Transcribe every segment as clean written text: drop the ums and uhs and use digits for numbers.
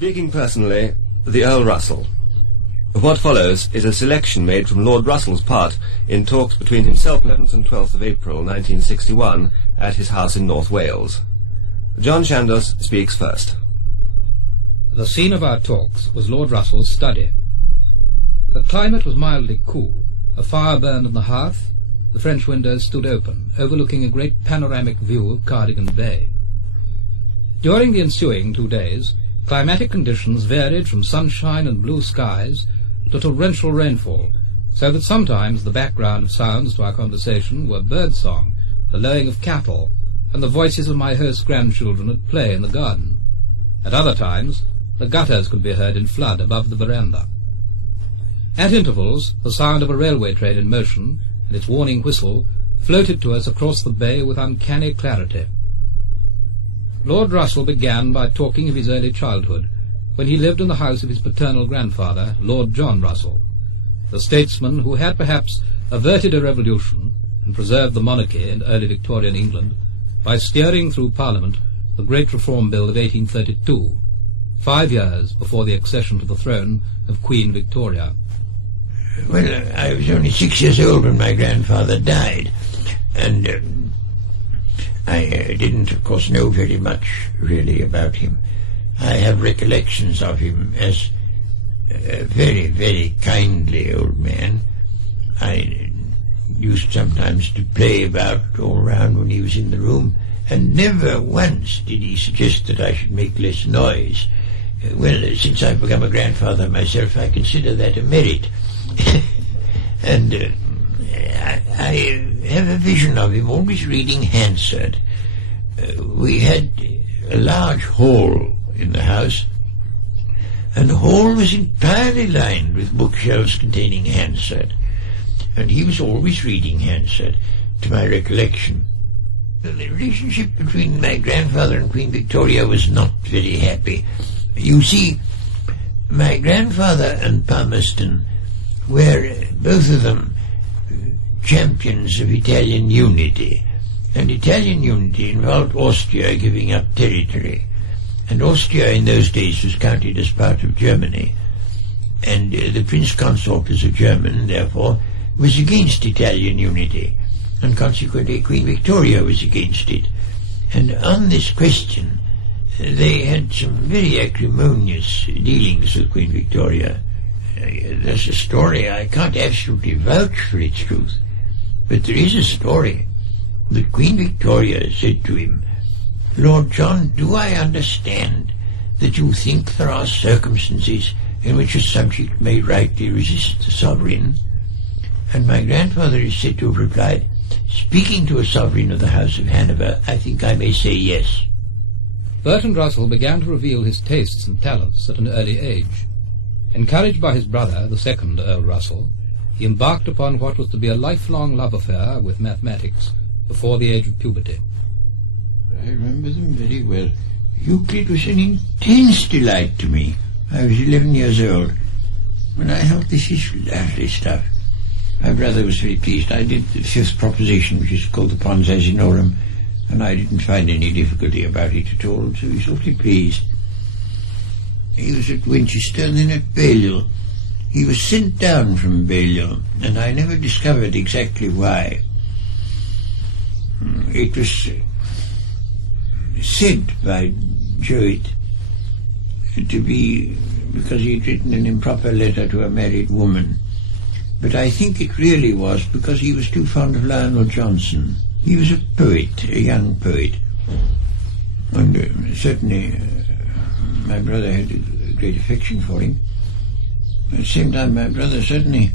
Speaking personally, the Earl Russell. What follows is a selection made from Lord Russell's part in talks between himself on 11th and 12th of April 1961 at his house in North Wales. John Chandos speaks first. The scene of our talks was Lord Russell's study. The climate was mildly cool. A fire burned on the hearth. The French windows stood open, overlooking a great panoramic view of Cardigan Bay. During the ensuing 2 days, climatic conditions varied from sunshine and blue skies to torrential rainfall, so that sometimes the background of sounds to our conversation were birdsong, the lowing of cattle, and the voices of my host's grandchildren at play in the garden. At other times, the gutters could be heard in flood above the veranda. At intervals, the sound of a railway train in motion and its warning whistle floated to us across the bay with uncanny clarity. Lord Russell began by talking of his early childhood, when he lived in the house of his paternal grandfather, Lord John Russell, the statesman who had perhaps averted a revolution and preserved the monarchy in early Victorian England by steering through Parliament the Great Reform Bill of 1832, 5 years before the accession to the throne of Queen Victoria. Well, I was only 6 years old when my grandfather died, and I didn't, of course, know very much, really, about him. I have recollections of him as a very, very kindly old man. I used sometimes to play about all around when he was in the room, and never once did he suggest that I should make less noise. Well, since I've become a grandfather myself, I consider that a merit. And I have a vision of him always reading Hansard. We had a large hall in the house, and the hall was entirely lined with bookshelves containing Hansard, and he was always reading Hansard, to my recollection. The relationship between my grandfather and Queen Victoria was not very happy. You see, my grandfather and Palmerston were both of them champions of Italian unity, and Italian unity involved Austria giving up territory, and Austria in those days was counted as part of Germany, and the Prince Consort, as a German, therefore, was against Italian unity, and consequently Queen Victoria was against it, and on this question they had some very acrimonious dealings with Queen Victoria. There's a story, I can't absolutely vouch for its truth, but there is a story that Queen Victoria said to him, "Lord John, do I understand that you think there are circumstances in which a subject may rightly resist the sovereign?" And my grandfather is said to have replied, "Speaking to a sovereign of the House of Hanover, I think I may say yes." Bertrand Russell began to reveal his tastes and talents at an early age. Encouraged by his brother, the second Earl Russell, he embarked upon what was to be a lifelong love affair with mathematics before the age of puberty. I remember them very well. Euclid was an intense delight to me. I was 11 years old, and I thought, this is lovely stuff. My brother was very pleased. I did the fifth proposition, which is called the Pons Asinorum, and I didn't find any difficulty about it at all, so he was awfully pleased. He was at Winchester and then at Balliol. He was sent down from Balliol, and I never discovered exactly why. It was said by Jowett to be because he'd written an improper letter to a married woman, but I think it really was because he was too fond of Lionel Johnson. He was a poet, a young poet, and certainly my brother had a great affection for him. At the same time, my brother certainly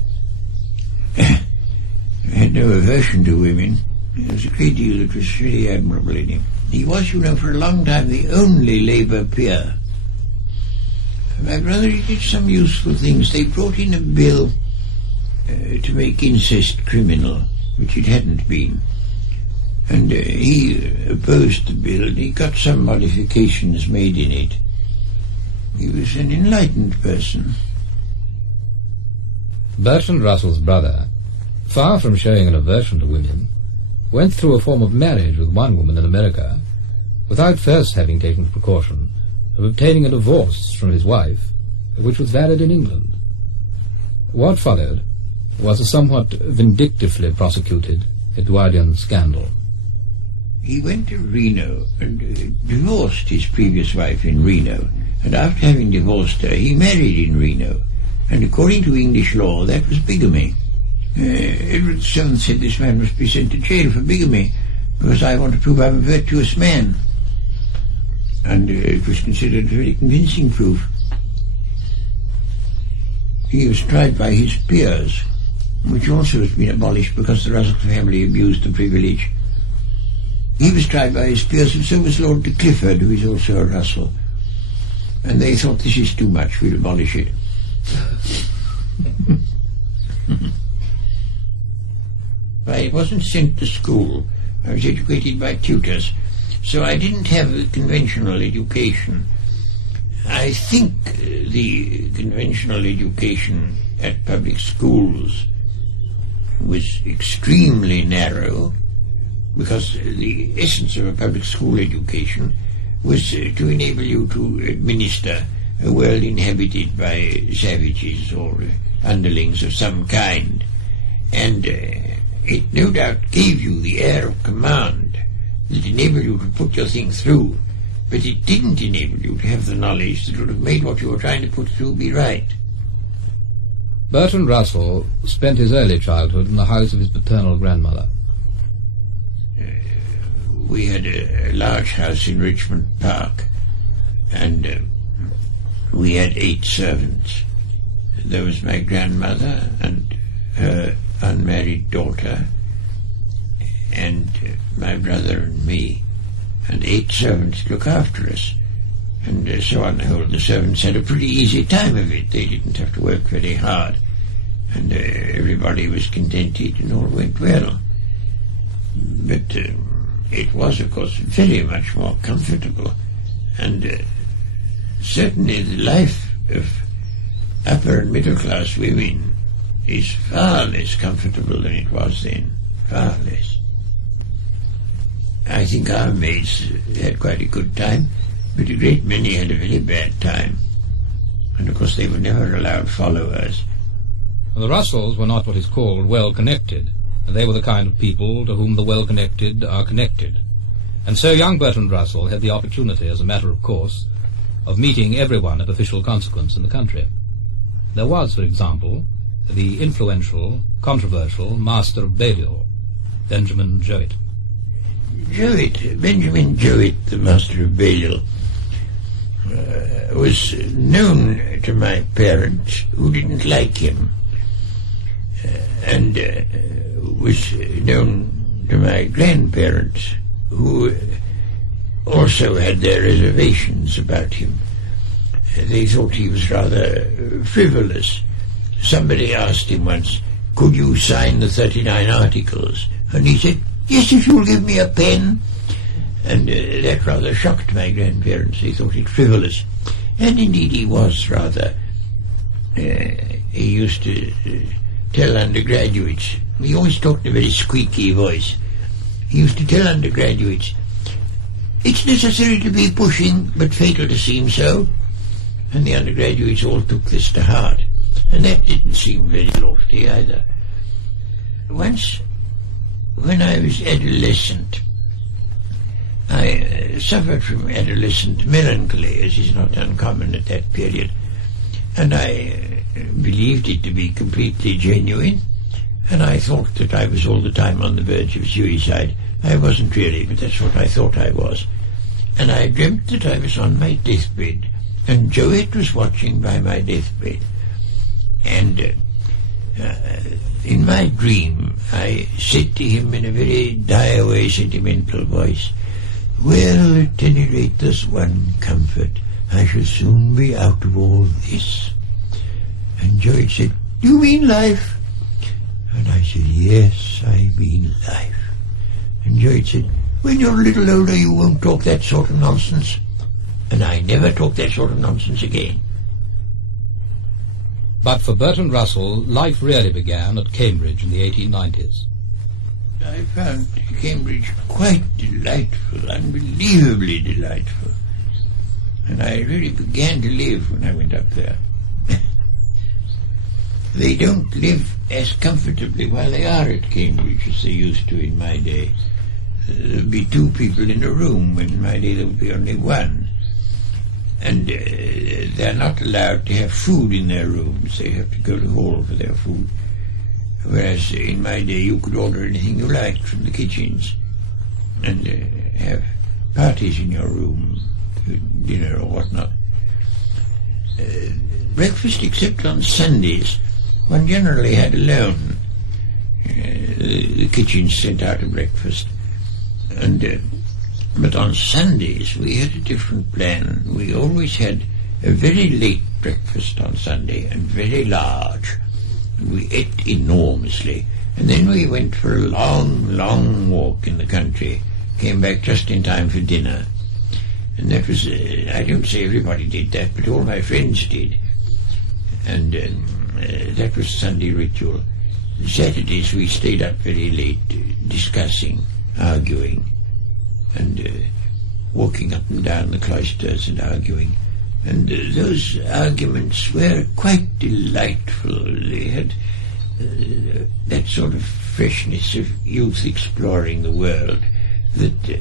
had no aversion to women. There was a great deal that was really admirable in him. He was, you know, for a long time the only Labour peer. My brother, he did some useful things. They brought in a bill to make incest criminal, which it hadn't been. And he opposed the bill, and he got some modifications made in it. He was an enlightened person. Bertrand Russell's brother, far from showing an aversion to women, went through a form of marriage with one woman in America without first having taken the precaution of obtaining a divorce from his wife, which was valid in England. What followed was a somewhat vindictively prosecuted Edwardian scandal. He went to Reno and divorced his previous wife in Reno, and after having divorced her, he married in Reno, and according to English law, that was bigamy. Edward VII said this man must be sent to jail for bigamy, because I want to prove I'm a virtuous man. And it was considered very convincing proof. He was tried by his peers, which also has been abolished because the Russell family abused the privilege. He was tried by his peers, and so was Lord de Clifford, who is also a Russell. And they thought, this is too much, we'll abolish it. I wasn't sent to school. I was educated by tutors, so I didn't have a conventional education. I think the conventional education at public schools was extremely narrow, because the essence of a public school education was to enable you to administer a world inhabited by savages or underlings of some kind, and it no doubt gave you the air of command that enabled you to put your thing through, but it didn't enable you to have the knowledge that would have made what you were trying to put through be right. Bertrand Russell spent his early childhood in the house of his paternal grandmother. We had a large house in Richmond Park, and we had 8 servants. There was my grandmother and her unmarried daughter, and my brother and me, and 8 servants to look after us. And so on the whole, the servants had a pretty easy time of it. They didn't have to work very hard, and everybody was contented and all went well. But it was, of course, very much more comfortable, and certainly the life of upper and middle class women is far less comfortable than it was then, far less. I think our maids had quite a good time, but a great many had a very bad time, and of course they were never allowed followers. The Russells were not what is called well-connected. They were the kind of people to whom the well-connected are connected. And so young Bertrand Russell had the opportunity, as a matter of course, of meeting everyone of official consequence in the country. There was, for example, the influential, controversial Master of Balliol, Benjamin Jowett. Benjamin Jowett, the Master of Balliol, was known to my parents, who didn't like him, and was known to my grandparents, who also had their reservations about him. They thought he was rather frivolous. Somebody asked him once, could you sign the 39 articles? And he said, yes, if you'll give me a pen. And that rather shocked my grandparents. They thought it frivolous. And indeed he was rather. He used to tell undergraduates, he always talked in a very squeaky voice. He used to tell undergraduates, it's necessary to be pushing, but fatal to seem so. And the undergraduates all took this to heart. And that didn't seem very lofty either. Once, when I was adolescent, I suffered from adolescent melancholy, as is not uncommon at that period, and I believed it to be completely genuine, and I thought that I was all the time on the verge of suicide. I wasn't really, but that's what I thought I was. And I dreamt that I was on my deathbed, and Jowett was watching by my deathbed. And in my dream, I said to him in a very die-away sentimental voice, well, at any rate, there's one comfort. I shall soon be out of all this. And Jowett said, do you mean life? And I said, yes, I mean life. And Jowett said, when you're a little older, you won't talk that sort of nonsense. And I never talked that sort of nonsense again. But for Bertrand Russell, life really began at Cambridge in the 1890s. I found Cambridge quite delightful, unbelievably delightful. and I really began to live when I went up there. They don't live as comfortably while they are at Cambridge as they used to in my day. There would be 2 people in a room, when in my day there would be only 1. And they're not allowed to have food in their rooms. They have to go to the hall for their food. Whereas in my day you could order anything you liked from the kitchens and have parties in your room, dinner or whatnot. Breakfast, except on Sundays, one generally had alone. The kitchen sent out a breakfast. But on Sundays we had a different plan. We always had a very late breakfast on Sunday and very large. We ate enormously, and then we went for a long, long walk in the country, came back just in time for dinner. And that was, I don't say everybody did that, but all my friends did. And that was Sunday ritual. Saturdays we stayed up very late, discussing, arguing, and walking up and down the cloisters and arguing. And those arguments were quite delightful. They had that sort of freshness of youth exploring the world that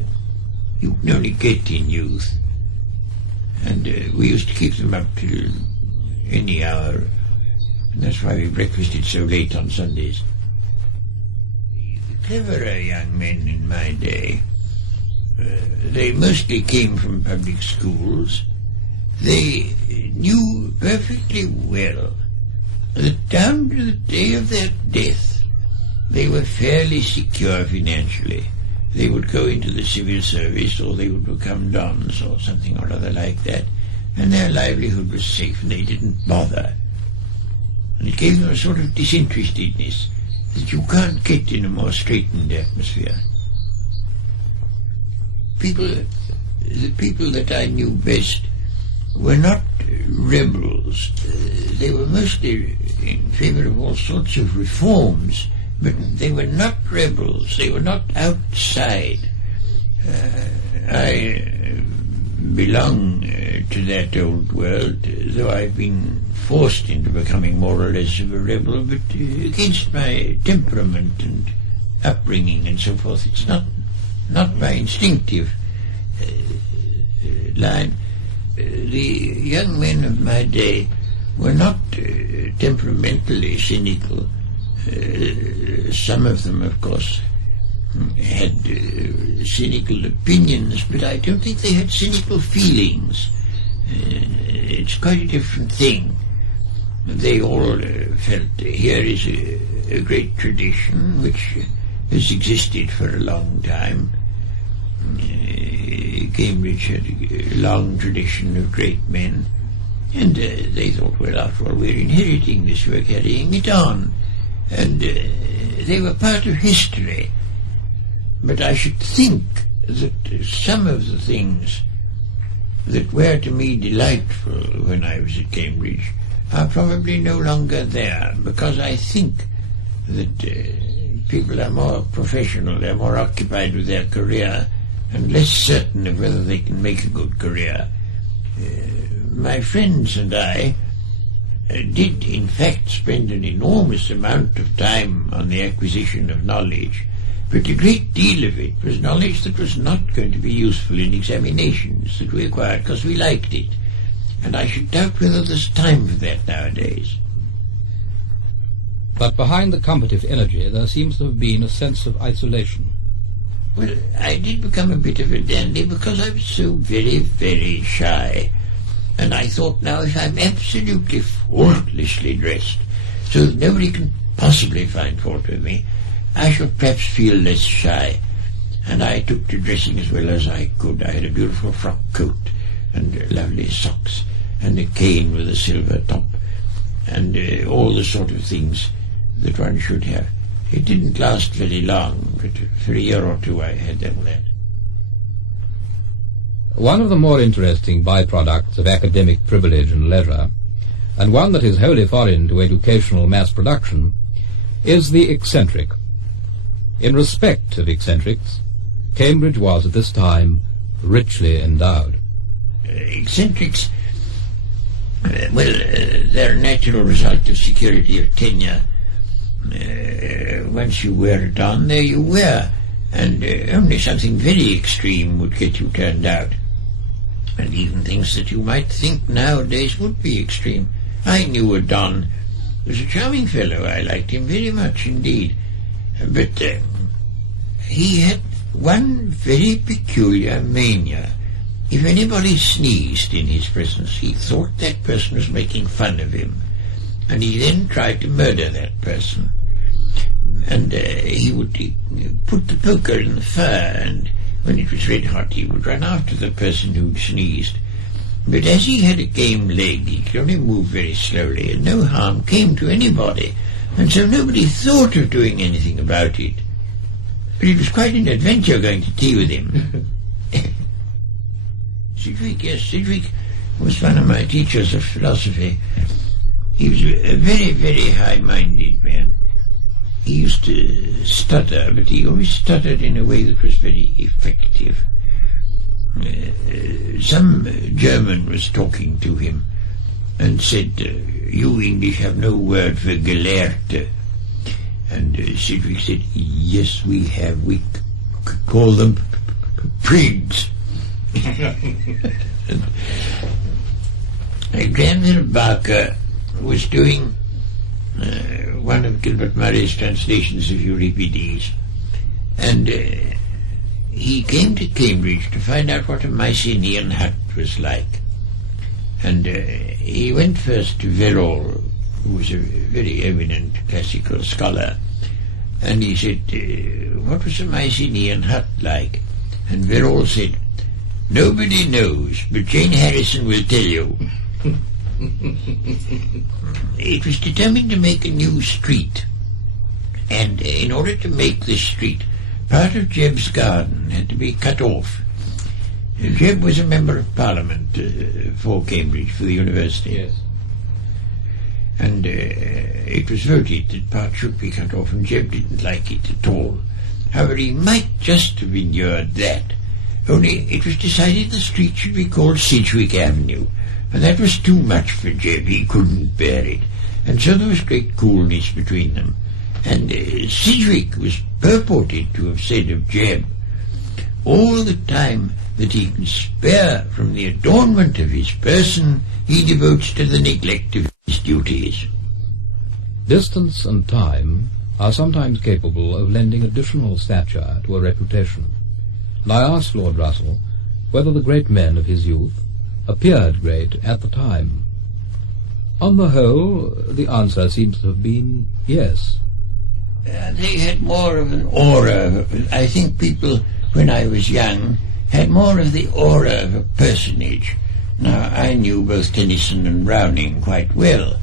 you can only get in youth. And we used to keep them up till any hour. And that's why we breakfasted so late on Sundays. The cleverer young men in my day, they mostly came from public schools. They knew perfectly well that down to the day of their death they were fairly secure financially. They would go into the civil service, or they would become dons or something or other like that, and their livelihood was safe and they didn't bother. And it gave them a sort of disinterestedness that you can't get in a more straitened atmosphere. The people that I knew best were not rebels. They were mostly in favor of all sorts of reforms, but they were not rebels. They were not outside. I belong to that old world, though I've been forced into becoming more or less of a rebel, but against my temperament and upbringing and so forth. It's not my instinctive line. The young men of my day were not temperamentally cynical. Some of them, of course, had cynical opinions, but I don't think they had cynical feelings. It's quite a different thing. They all felt here is a great tradition which has existed for a long time. Cambridge had a long tradition of great men, and they thought, well, after all, we're inheriting this, we're carrying it on, and they were part of history. But I should think that some of the things that were to me delightful when I was at Cambridge are probably no longer there, because I think that people are more professional, they're more occupied with their career, and less certain of whether they can make a good career. My friends and I did in fact spend an enormous amount of time on the acquisition of knowledge, but a great deal of it was knowledge that was not going to be useful in examinations, that we acquired because we liked it, and I should doubt whether there's time for that nowadays. But behind the combative energy there seems to have been a sense of isolation. Well, I did become a bit of a dandy because I was so very, very shy. And I thought, now if I'm absolutely faultlessly dressed, so that nobody can possibly find fault with me, I shall perhaps feel less shy. And I took to dressing as well as I could. I had a beautiful frock coat, and lovely socks, and a cane with a silver top, and all the sort of things that one should have. It didn't last very long, but for a year or two I had all that. One of the more interesting byproducts of academic privilege and leisure, and one that is wholly foreign to educational mass production, is the eccentric. In respect of eccentrics, Cambridge was at this time richly endowed. eccentrics, they're a natural result of security of tenure. Once you wear it on, there you were, and only something very extreme would get you turned out. And even things that you might think nowadays would be extreme. I knew a Don. He was a charming fellow. I liked him very much indeed. But he had one very peculiar mania. If anybody sneezed in his presence, he thought that person was making fun of him, and he then tried to murder that person. And he would put the poker in the fire, and when it was red hot, he would run after the person who'd sneezed. But as he had a game leg, he could only move very slowly, and no harm came to anybody, and so nobody thought of doing anything about it. But it was quite an adventure going to tea with him. Sidgwick was one of my teachers of philosophy. He was a very, very high-minded man. He used to stutter, but he always stuttered in a way that was very effective. Some German was talking to him and said, "You English have no word for Gelehrte." And Sidgwick said, "Yes, we have. We call them prigs." Grandmother Barker was doing one of Gilbert Murray's translations of Euripides, and he came to Cambridge to find out what a Mycenaean hut was like. And he went first to Verrall, who was a very eminent classical scholar, and he said, "What was a Mycenaean hut like?" And Verrall said, "Nobody knows, but Jane Harrison will tell you." It was determined to make a new street, and in order to make this street, part of Jebb's garden had to be cut off. Jebb was a member of Parliament for Cambridge, for the university. Yes. And it was voted that part should be cut off, and Jebb didn't like it at all. However, he might just have endured that. Only it was decided the street should be called Sidgwick Avenue, and that was too much for Jebb. He couldn't bear it. And so there was great coolness between them. And Sidgwick was purported to have said of Jebb, "All the time that he can spare from the adornment of his person, he devotes to the neglect of his duties." Distance and time are sometimes capable of lending additional stature to a reputation, and I asked Lord Russell whether the great men of his youth appeared great at the time. On the whole, the answer seems to have been yes. They had more of an aura. I think people, when I was young, had more of the aura of a personage. Now, I knew both Tennyson and Browning quite well,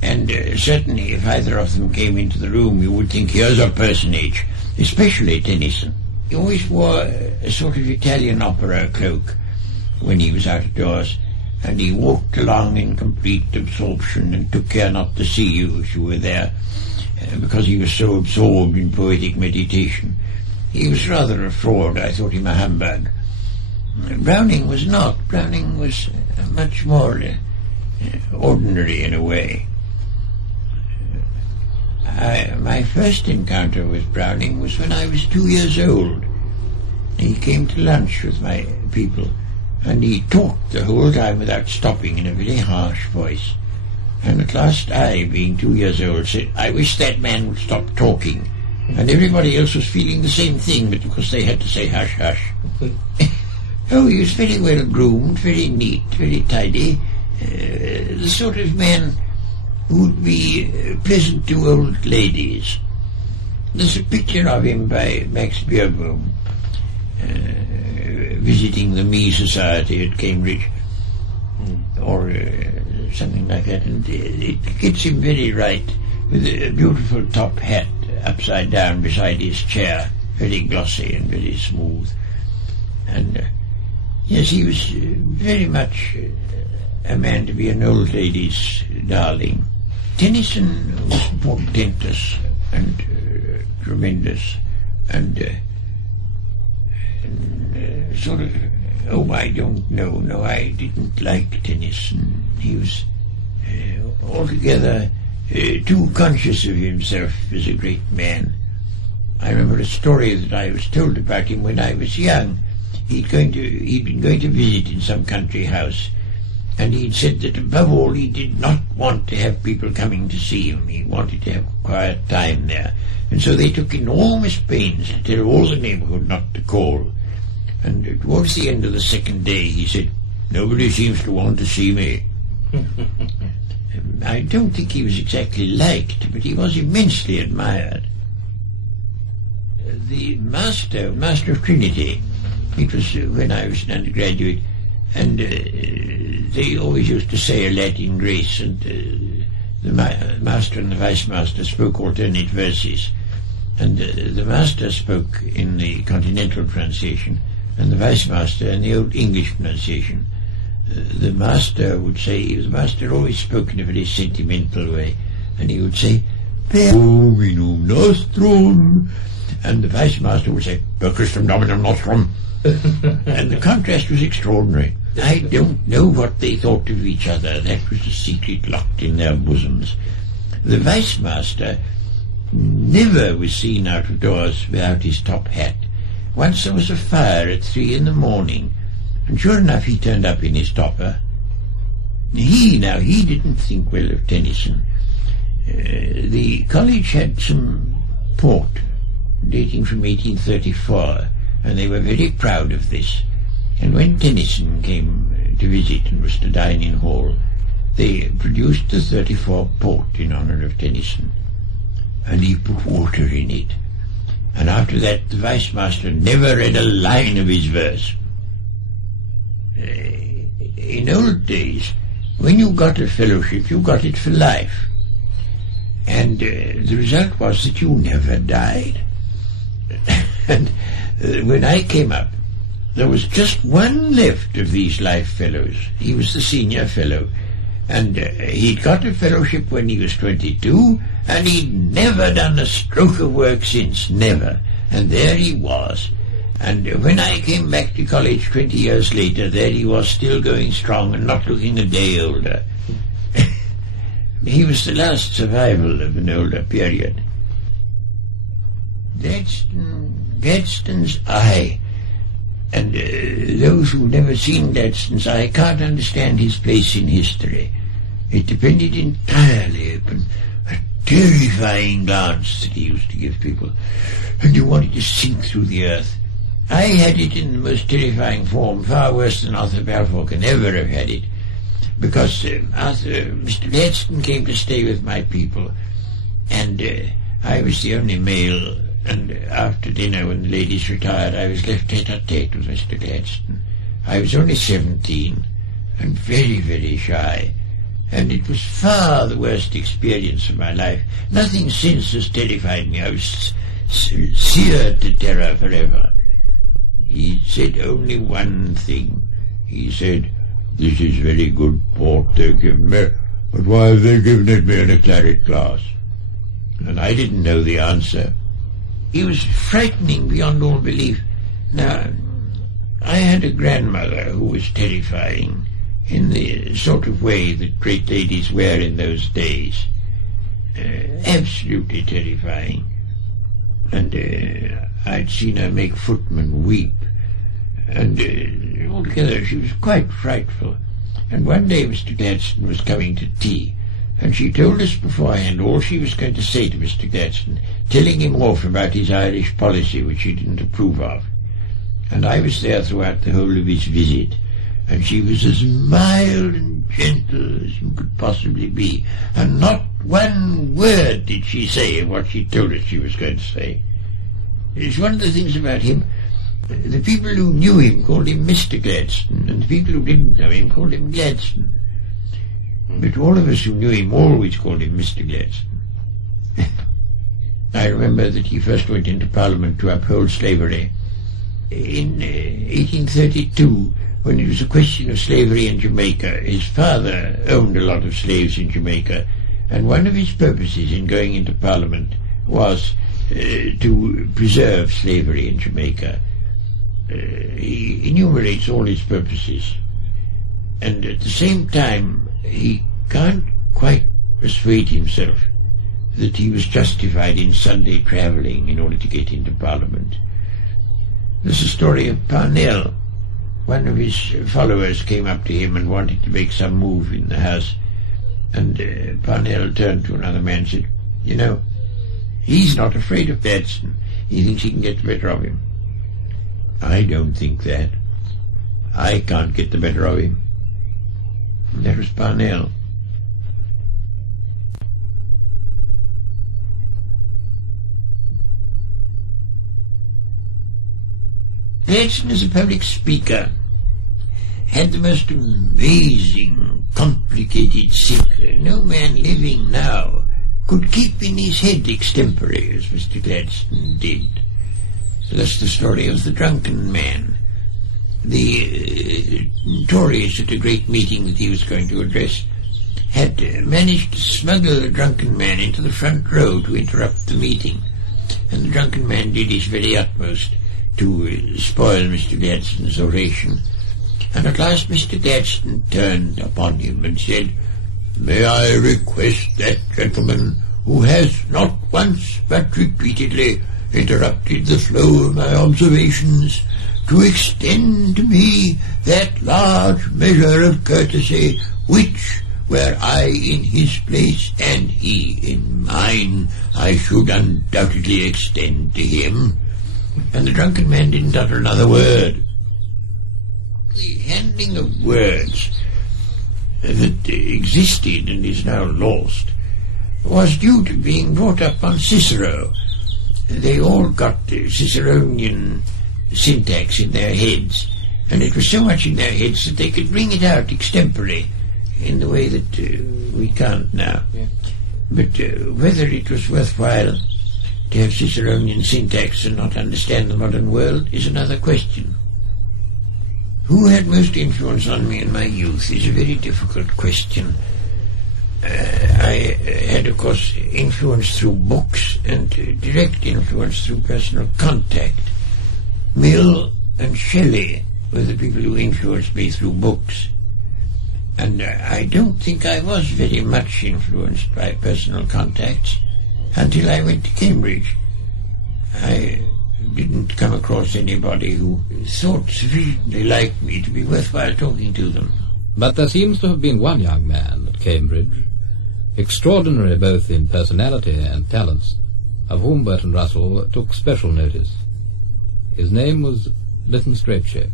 and certainly if either of them came into the room, you would think, here's a personage, especially Tennyson. He always wore a sort of Italian opera cloak when he was out of doors, and he walked along in complete absorption and took care not to see you as you were there, because he was so absorbed in poetic meditation. He was rather a fraud. I thought him a humbug. Browning was not. Browning was much more ordinary in a way. My first encounter with Browning was when I was 2 years old. He came to lunch with my people, and he talked the whole time without stopping in a very harsh voice. And at last I, being 2 years old, said, "I wish that man would stop talking." And everybody else was feeling the same thing, but of course they had to say hush, hush. Oh, he was very well groomed, very neat, very tidy, the sort of man who would be pleasant to old ladies. There's a picture of him by Max Beerbohm, visiting the Me Society at Cambridge, or something like that, and it gets him very right, with a beautiful top hat upside down beside his chair, very glossy and very smooth. And yes, he was very much a man to be an old lady's darling. Tennyson was portentous and tremendous, and sort of Oh, I don't know. No, I didn't like Tennyson. He was altogether too conscious of himself as a great man. I remember a story that I was told about him when I was young. He'd been going to visit in some country house, and he'd said that above all he did not want to have people coming to see him. He wanted to have quiet time there. And so they took enormous pains to tell all the neighbourhood not to call. And towards the end of the second day he said, "Nobody seems to want to see me." I don't think he was exactly liked, but he was immensely admired. The master of Trinity, it was when I was an undergraduate, and they always used to say a Latin grace, and the master and the vice master spoke alternate verses, and the master spoke in the continental pronunciation and the vice master in the old English pronunciation. The master always spoke in a very sentimental way, and he would say, "Per Dominum Nostrum," and the vice master would say, "Per Christum Dominum Nostrum." And the contrast was extraordinary. I don't know what they thought of each other. That was a secret locked in their bosoms. The vice master never was seen out of doors without his top hat. Once there was a fire at 3 in the morning, and sure enough he turned up in his topper. He didn't think well of Tennyson. The college had some port dating from 1834, and they were very proud of this. And when Tennyson came to visit and was to dine in hall, they produced the 34 port in honour of Tennyson, and he put water in it. And after that the vice master never read a line of his verse. In old days, when you got a fellowship, you got it for life, and the result was that you never died. And when I came up, there was just one left of these life fellows. He was the senior fellow, and he'd got a fellowship when he was 22, and he'd never done a stroke of work since, never. And there he was. And when I came back to college 20 years later, there he was, still going strong and not looking a day older. He was the last survival of an older period. Gladstone's eye. And those who've never seen Gladstone's eye can't understand his place in history. It depended entirely upon a terrifying glance that he used to give people, and you wanted to sink through the earth. I had it in the most terrifying form, far worse than Arthur Balfour can ever have had it, because Mr. Gladstone came to stay with my people, and I was the only male, and after dinner, when the ladies retired, I was left tete-a-tete with Mr. Gladstone. I was only 17, and very, very shy, and it was far the worst experience of my life. Nothing since has terrified me. I was seared to terror forever. He said only one thing. He said, "This is very good port they've given me, but why have they given it me in a claret glass?" And I didn't know the answer. He was frightening beyond all belief. Now, I had a grandmother who was terrifying, in the sort of way that great ladies were in those days. Absolutely terrifying. And I'd seen her make footmen weep. And altogether she was quite frightful. And one day Mr. Gladstone was coming to tea, and she told us beforehand all she was going to say to Mr. Gladstone, telling him off about his Irish policy, which she didn't approve of. And I was there throughout the whole of his visit, and she was as mild and gentle as you could possibly be, and not one word did she say of what she told us she was going to say. It's one of the things about him. The people who knew him called him Mr. Gladstone, and the people who didn't know him called him Gladstone. But all of us who knew him always called him Mr. Gladstone. I remember that he first went into Parliament to uphold slavery. In 1832, when it was a question of slavery in Jamaica, his father owned a lot of slaves in Jamaica, and one of his purposes in going into Parliament was to preserve slavery in Jamaica. he enumerates all his purposes, and at the same time he can't quite persuade himself that he was justified in Sunday travelling in order to get into Parliament. There's a story of Parnell. One of his followers came up to him and wanted to make some move in the House, and Parnell turned to another man and said, "You know, he's not afraid of Gladstone. He thinks he can get the better of him." "I don't think that. I can't get the better of him." And that was Parnell. Gladstone, as a public speaker, had the most amazing, complicated secret. No man living now could keep in his head extempore as Mr. Gladstone did. That's the story of the drunken man. The Tories at a great meeting that he was going to address had managed to smuggle the drunken man into the front row to interrupt the meeting, and the drunken man did his very utmost to spoil Mr. Gladstone's oration. And at last Mr. Gladstone turned upon him and said, "May I request that gentleman, who has not once but repeatedly interrupted the flow of my observations, to extend to me that large measure of courtesy which, were I in his place and he in mine, I should undoubtedly extend to him." And the drunken man didn't utter another word. The handling of words that existed and is now lost was due to being brought up on Cicero. They all got the Ciceronian syntax in their heads, and it was so much in their heads that they could bring it out extempore in the way that we can't now. Yeah. But whether it was worthwhile to have Ciceronian syntax and not understand the modern world is another question. Who had most influence on me in my youth is a very difficult question. I had, of course, influence through books and direct influence through personal contact. Mill and Shelley were the people who influenced me through books. And I don't think I was very much influenced by personal contacts until I went to Cambridge. I didn't come across anybody who thought sufficiently like me to be worthwhile talking to them. But there seems to have been one young man at Cambridge, extraordinary both in personality and talents, of whom Bertrand Russell took special notice. His name was Lytton Strachey.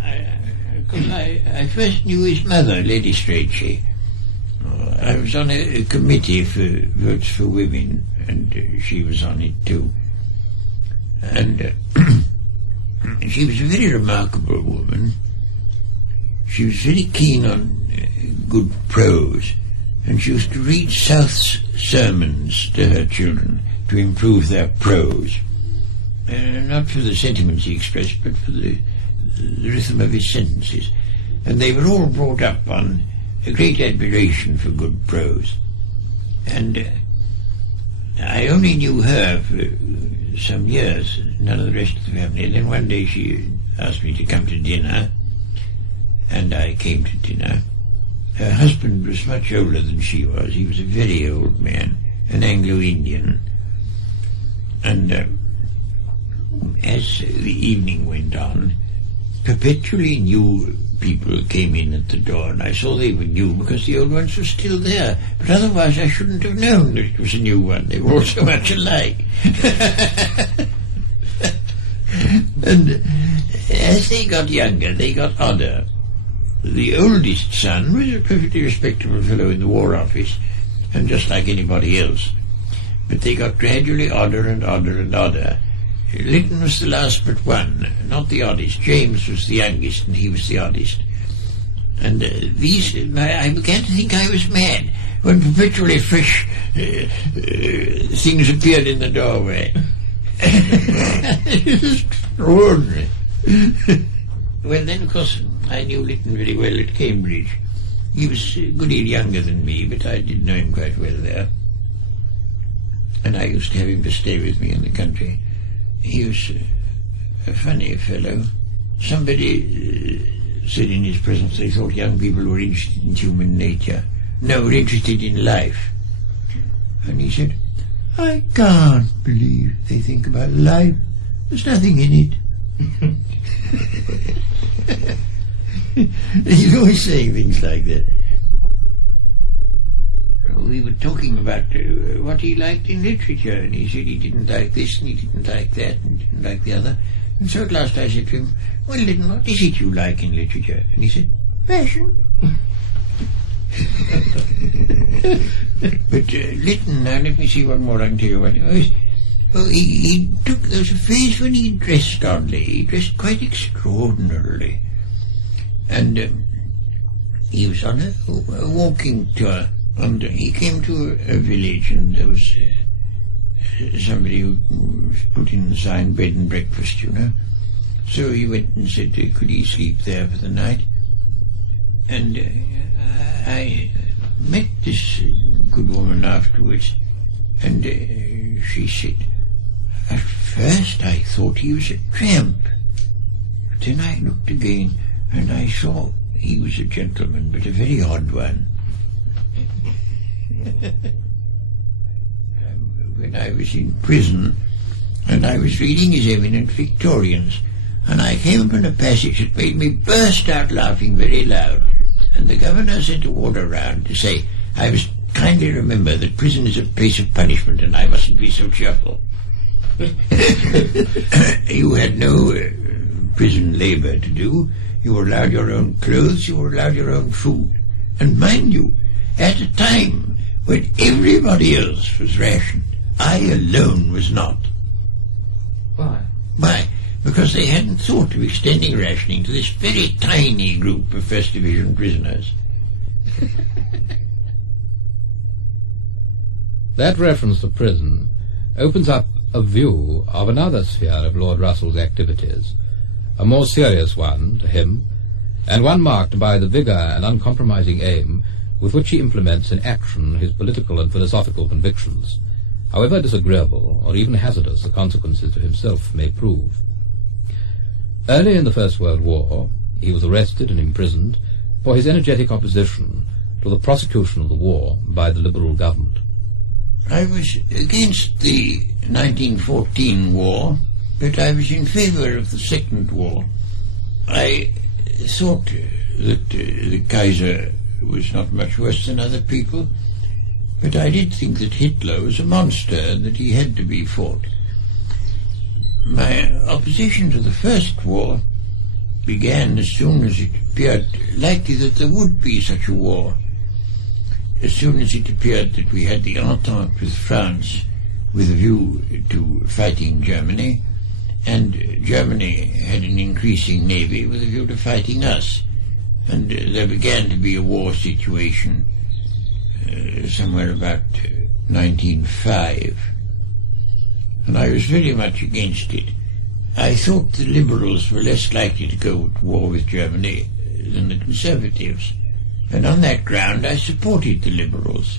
I first knew his mother, Lady Strachey. I was on a committee for Votes for Women, and she was on it too. And she was a very remarkable woman. She was very keen on good prose, and she used to read South's sermons to her children to improve their prose. Not for the sentiments he expressed, but for the rhythm of his sentences. And they were all brought up on a great admiration for good prose. And I only knew her for some years, none of the rest of the family. And then one day she asked me to come to dinner, and I came to dinner. Her husband was much older than she was. He was a very old man, an Anglo-Indian. And as the evening went on, perpetually new people came in at the door, and I saw they were new because the old ones were still there. But otherwise I shouldn't have known that it was a new one. They were all so much alike. And as they got younger, they got odder. The oldest son was a perfectly respectable fellow in the War Office, and just like anybody else. But they got gradually odder and odder and odder. Lytton was the last but one, not the oddest. James was the youngest, and he was the oddest. And I began to think I was mad when perpetually fresh things appeared in the doorway. It was extraordinary. Well, then, of course, I knew Lytton very well at Cambridge. He was a good deal younger than me, but I did know him quite well there. And I used to have him to stay with me in the country. He was a funny fellow. Somebody said in his presence they thought young people were interested in human nature. No, were interested in life. And he said, I can't believe they think about life. There's nothing in it. He's always saying things like that. We were talking about what he liked in literature, and he said he didn't like this and he didn't like that and didn't like the other. And so at last I said to him, well, Lytton, what is it you like in literature? And he said, fashion. But Lytton, now let me see what more I can tell you about him. He took those affairs when he dressed oddly. He dressed quite extraordinarily. And he was on a walking tour. And he came to a village, and there was somebody who put in the sign, bed and breakfast, you know. So he went and said, could he sleep there for the night? And I met this good woman afterwards, and she said, at first I thought he was a tramp. But then I looked again, and I saw he was a gentleman, but a very odd one. When I was in prison, and I was reading His Eminent Victorians, and I came upon a passage that made me burst out laughing very loud, and the governor sent a warder round to say I must kindly remember that prison is a place of punishment and I mustn't be so cheerful. You had no prison labour to do. You were allowed your own clothes, you were allowed your own food. And mind you, at a time when everybody else was rationed, I alone was not. Why? Why? Because they hadn't thought of extending rationing to this very tiny group of First Division prisoners. That reference to prison opens up a view of another sphere of Lord Russell's activities, a more serious one to him, and one marked by the vigour and uncompromising aim with which he implements in action his political and philosophical convictions, however disagreeable or even hazardous the consequences to himself may prove. Early in the First World War, he was arrested and imprisoned for his energetic opposition to the prosecution of the war by the Liberal government. I was against the 1914 war, but I was in favour of the Second War. I thought that the Kaiser was not much worse than other people, but I did think that Hitler was a monster and that he had to be fought. My opposition to the First War began as soon as it appeared likely that there would be such a war, as soon as it appeared that we had the Entente with France with a view to fighting Germany, and Germany had an increasing navy with a view to fighting us, and there began to be a war situation somewhere about 1905, and I was very much against it. I thought the Liberals were less likely to go to war with Germany than the Conservatives, and on that ground I supported the Liberals.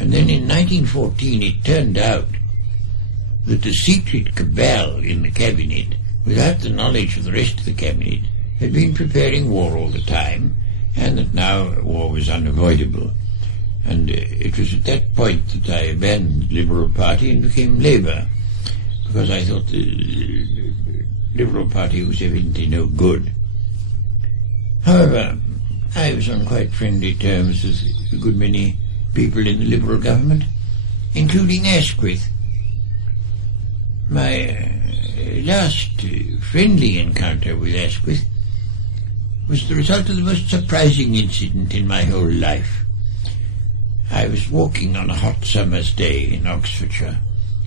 And then in 1914 it turned out that the secret cabal in the cabinet, without the knowledge of the rest of the cabinet, had been preparing war all the time, and that now war was unavoidable. And it was at that point that I abandoned the Liberal Party and became Labour, because I thought the Liberal Party was evidently no good. However, I was on quite friendly terms with a good many people in the Liberal government, including Asquith. My last friendly encounter with Asquith was the result of the most surprising incident in my whole life. I was walking on a hot summer's day in Oxfordshire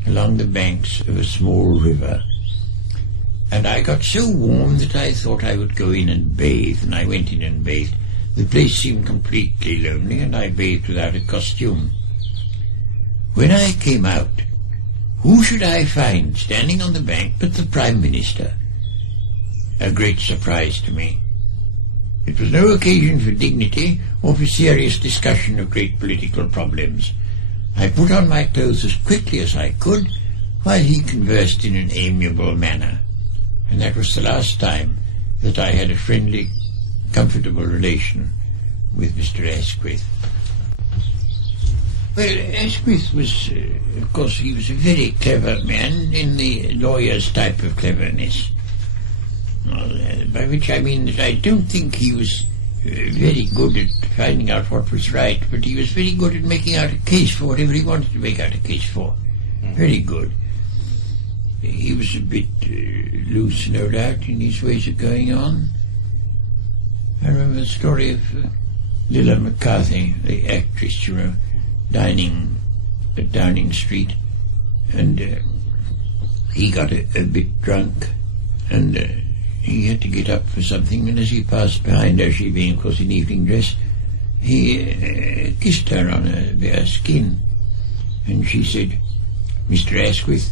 along the banks of a small river, and I got so warm that I thought I would go in and bathe, and I went in and bathed. The place seemed completely lonely, and I bathed without a costume. When I came out, who should I find standing on the bank but the Prime Minister? A great surprise to me. It was no occasion for dignity or for serious discussion of great political problems. I put on my clothes as quickly as I could, while he conversed in an amiable manner. and that was the last time that I had a friendly, comfortable relation with Mr. Asquith. Well, Asquith was, of course, he was a very clever man in the lawyer's type of cleverness. By which I mean that I don't think he was very good at finding out what was right, but he was very good at making out a case for whatever he wanted to make out a case for. Very good. He was a bit loose, no doubt, in his ways of going on. I remember the story of Lilla McCarthy, the actress, you know, dining at Downing Street, and he got a bit drunk, and he had to get up for something, and as he passed behind her, she being, of course, in evening dress, he kissed her on her bare skin, and she said, "Mr. Asquith,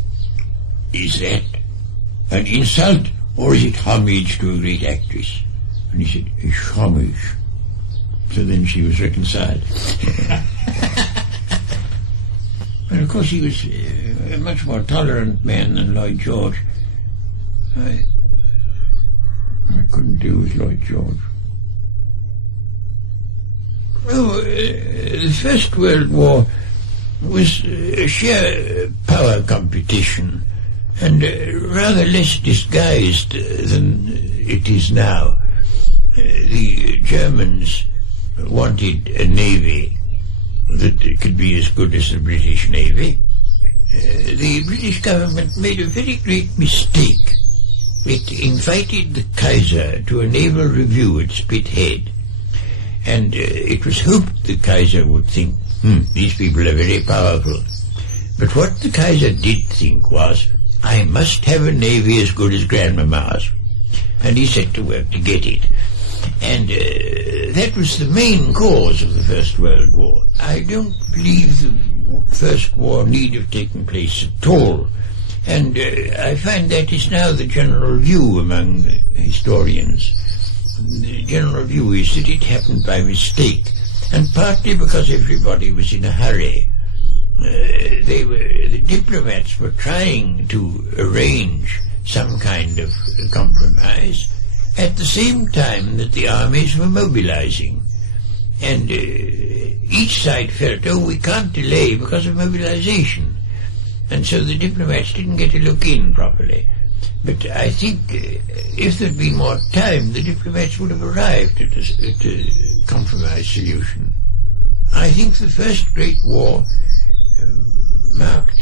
is that an insult, or is it homage to a great actress?" And he said, "It's homage." So then she was reconciled. And of course he was a much more tolerant man than Lloyd George. I couldn't do with Lloyd George. Oh, the First World War was a sheer power competition, and rather less disguised than it is now. The Germans wanted a navy that could be as good as the British Navy. The British government made a very great mistake. It invited the Kaiser to a naval review at Spithead, and it was hoped the Kaiser would think, these people are very powerful. But what the Kaiser did think was, I must have a navy as good as Grandmama's. And he set to work to get it. And that was the main cause of the First World War. I don't believe the First War need have taken place at all. And I find that is now the general view among historians. The general view is that it happened by mistake, and partly because everybody was in a hurry. The diplomats were trying to arrange some kind of compromise at the same time that the armies were mobilizing. And each side felt, we can't delay because of mobilization. And so the diplomats didn't get a look in properly. But I think if there'd been more time, the diplomats would have arrived at a compromise solution. I think the First Great War marked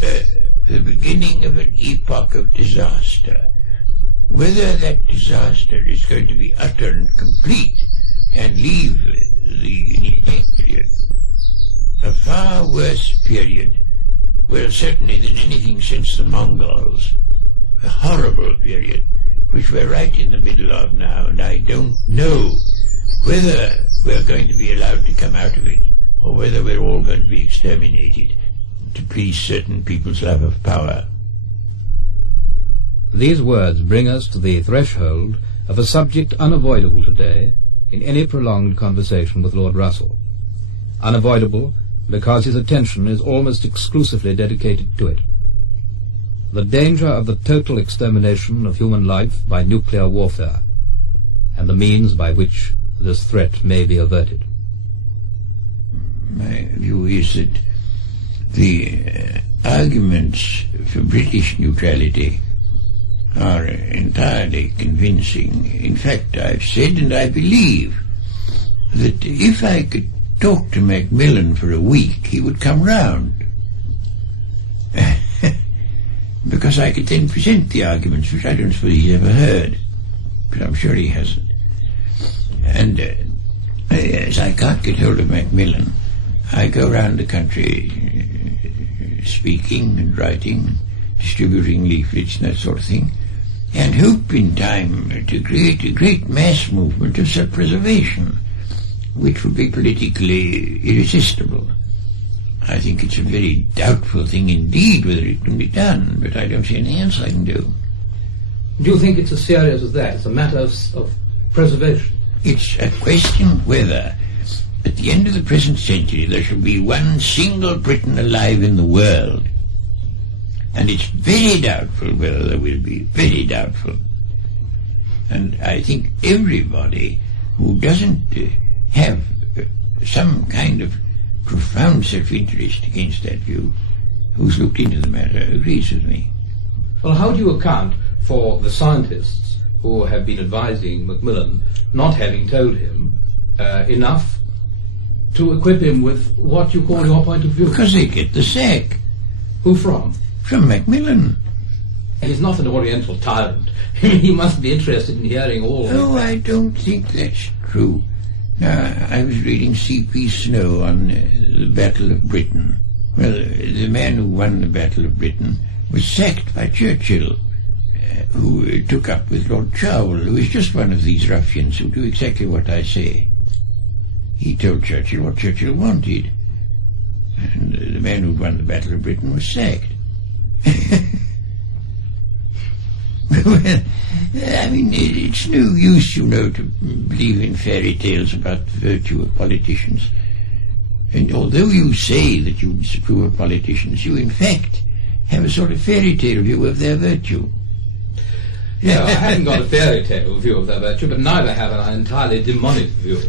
the beginning of an epoch of disaster. Whether that disaster is going to be utter and complete and leave the next period a far worse period, well, certainly than anything since the Mongols, a horrible period, which we're right in the middle of now, and I don't know whether we're going to be allowed to come out of it, or whether we're all going to be exterminated to please certain people's love of power. These words bring us to the threshold of a subject unavoidable today in any prolonged conversation with Lord Russell. Unavoidable because his attention is almost exclusively dedicated to it. The danger of the total extermination of human life by nuclear warfare, and the means by which this threat may be averted. My view is that the arguments for British neutrality are entirely convincing. In fact, I've said and I believe that if I could talk to Macmillan for a week, he would come round. Because I could then present the arguments, which I don't suppose he's ever heard, but I'm sure he hasn't. And as I can't get hold of Macmillan, I go round the country speaking and writing, distributing leaflets and that sort of thing, and hope in time to create a great mass movement of self-preservation, which would be politically irresistible. I think it's a very doubtful thing indeed whether it can be done, but I don't see anything else I can do. Do you think it's as serious as that? It's a matter of preservation? It's a question whether, at the end of the present century, there shall be one single Briton alive in the world. And it's very doubtful whether there will be, very doubtful. And I think everybody who doesn't have some kind of profound self-interest against that view, who's looked into the matter, agrees with me. Well, how do you account for the scientists who have been advising Macmillan not having told him enough to equip him with what you call your point of view? Because they get the sack. Who from? From Macmillan. He's not an oriental tyrant. He must be interested in hearing all. Oh, I don't think that's true. Now, I was reading C.P. Snow on the Battle of Britain. Well, the man who won the Battle of Britain was sacked by Churchill, who took up with Lord Cherwell, who is just one of these ruffians who do exactly what I say. He told Churchill what Churchill wanted, and the man who won the Battle of Britain was sacked. Well, I mean, it's no use, you know, to believe in fairy tales about the virtue of politicians. And although you say that you disapprove of politicians, you in fact have a sort of fairy tale view of their virtue. Yeah, I haven't got a fairy tale view of their virtue, but neither have an entirely demonic view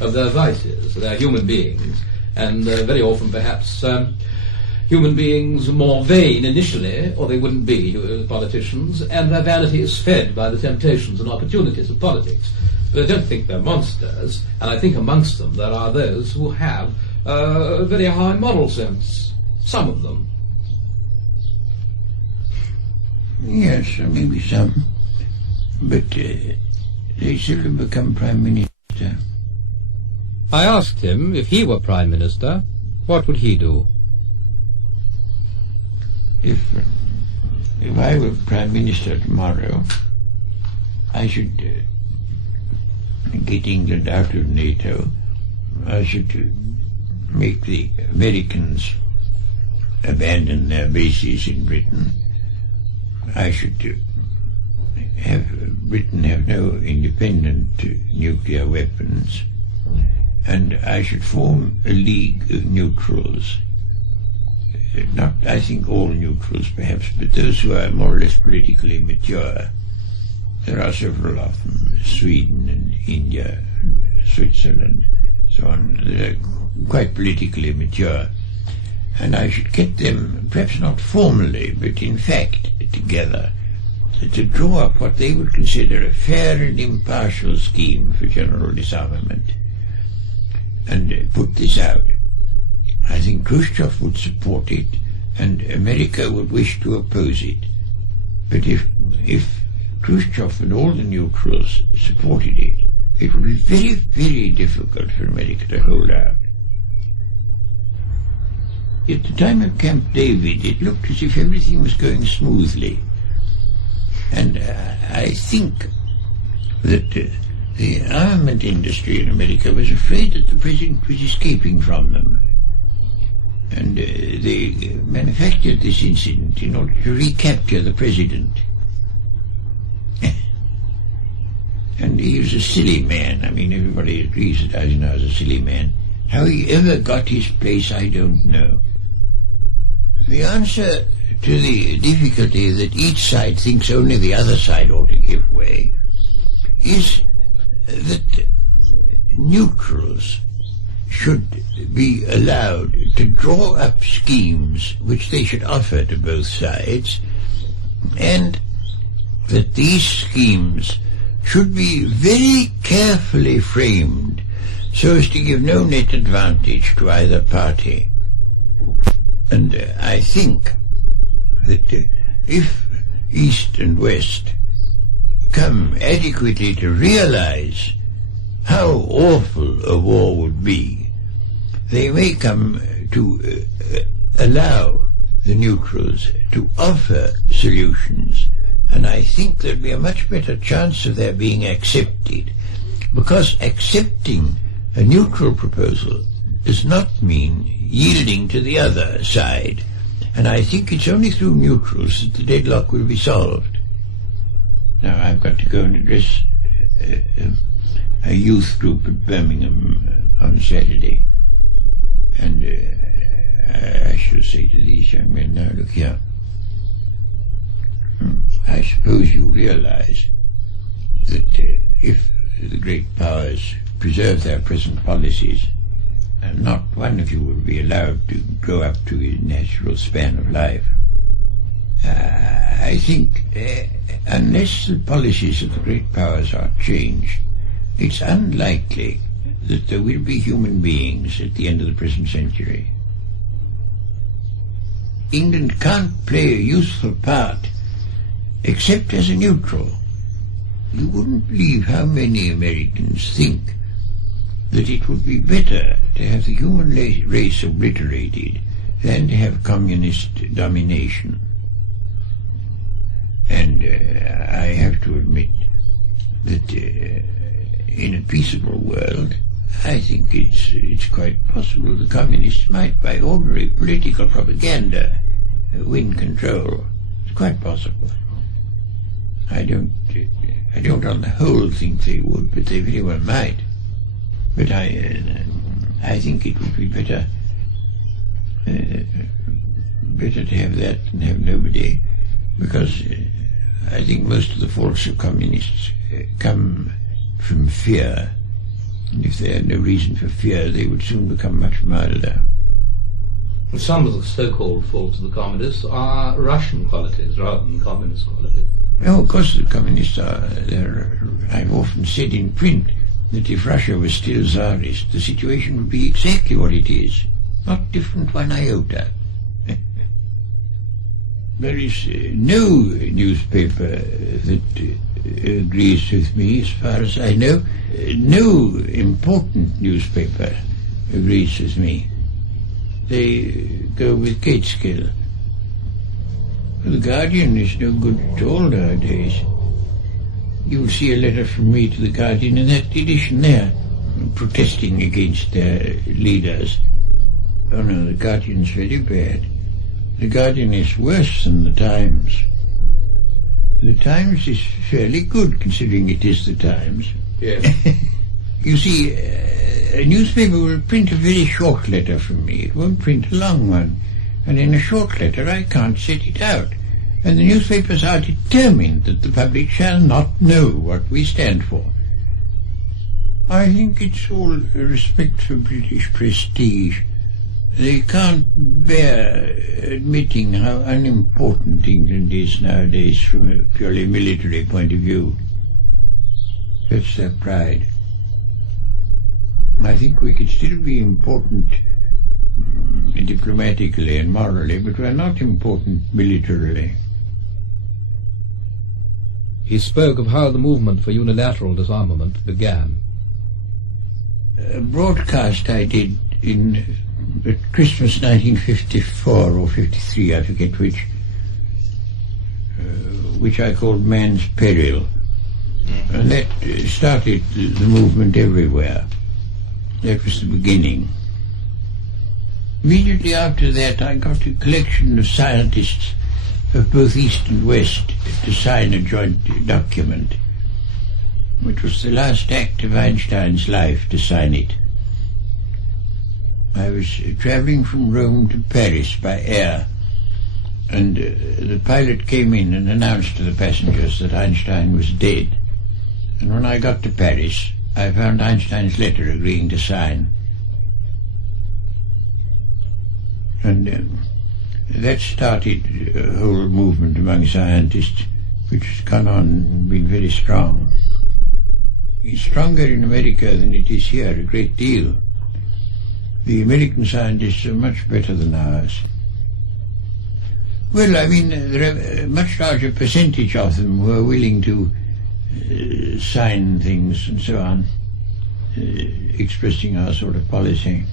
of their vices. They're human beings, and very often perhaps human beings more vain initially, or they wouldn't be politicians, and their vanity is fed by the temptations and opportunities of politics. But I don't think they're monsters, and I think amongst them there are those who have a very high moral sense. Some of them. Yes, maybe some. But they seldom become Prime Minister. I asked him if he were Prime Minister, what would he do? If I were Prime Minister tomorrow, I should get England out of NATO. I should make the Americans abandon their bases in Britain. I should have Britain have no independent nuclear weapons, and I should form a league of neutrals. Not, I think, all neutrals perhaps, but those who are more or less politically mature. There are several of them, Sweden and India, and Switzerland, so on. They're quite politically mature. And I should get them, perhaps not formally, but in fact, together, to draw up what they would consider a fair and impartial scheme for general disarmament, and put this out. I think Khrushchev would support it, and America would wish to oppose it. But if Khrushchev and all the neutrals supported it, it would be very, very difficult for America to hold out. At the time of Camp David, it looked as if everything was going smoothly. And I think that the armament industry in America was afraid that the president was escaping from them. And they manufactured this incident in order to recapture the president. And he was a silly man. I mean, everybody agrees that Eisenhower is a silly man. How he ever got his place, I don't know. The answer to the difficulty that each side thinks only the other side ought to give way is that neutrals should be allowed to draw up schemes which they should offer to both sides, and that these schemes should be very carefully framed so as to give no net advantage to either party. And I think that if East and West come adequately to realize how awful a war would be, they may come to allow the neutrals to offer solutions. And I think there'd be a much better chance of their being accepted, because accepting a neutral proposal does not mean yielding to the other side. And I think it's only through neutrals that the deadlock will be solved. Now I've got to go and address a youth group at Birmingham on Saturday. And I shall say to these young men, now look here, I suppose you realize that if the great powers preserve their present policies, not one of you will be allowed to grow up to a natural span of life. I think unless the policies of the great powers are changed, it's unlikely that there will be human beings at the end of the present century. England can't play a useful part except as a neutral. You wouldn't believe how many Americans think that it would be better to have the human race obliterated than to have communist domination. And I have to admit that in a peaceable world, I think it's quite possible the communists might, by ordinary political propaganda, win control. It's quite possible. I don't on the whole think they would, but they very well might. But I think it would be better to have that than have nobody, because I think most of the faults of communists come from fear. And if they had no reason for fear, they would soon become much milder. Some of the so-called faults of the communists are Russian qualities rather than communist qualities. Oh, of course the communists are. I've often said in print that if Russia was still Tsarist, the situation would be exactly what it is, not different one iota. There is no newspaper that agrees with me, as far as I know. No important newspaper agrees with me. They go with Gateskill. The Guardian is no good at all nowadays. You'll see a letter from me to the Guardian in that edition there, protesting against their leaders. Oh no, the Guardian's very bad. The Guardian is worse than the Times. The Times is fairly good, considering it is the Times. Yes. You see, a newspaper will print a very short letter from me. It won't print a long one. And in a short letter I can't set it out. And the newspapers are determined that the public shall not know what we stand for. I think it's all a respect for British prestige. They can't bear admitting how unimportant England is nowadays from a purely military point of view. That's their pride. I think we could still be important diplomatically and morally, but we're not important militarily. He spoke of how the movement for unilateral disarmament began. A broadcast I did at Christmas 1954 or 53, I forget which I called Man's Peril. And that started the movement everywhere. That was the beginning. Immediately after that, I got a collection of scientists of both East and West to sign a joint document, which was the last act of Einstein's life to sign it. I was traveling from Rome to Paris by air, and the pilot came in and announced to the passengers that Einstein was dead. And when I got to Paris, I found Einstein's letter agreeing to sign. And that started a whole movement among scientists, which has gone on and been very strong. It's stronger in America than it is here, a great deal. The American scientists are much better than ours. Well, I mean, there are a much larger percentage of them who are willing to sign things and so on, expressing our sort of policy.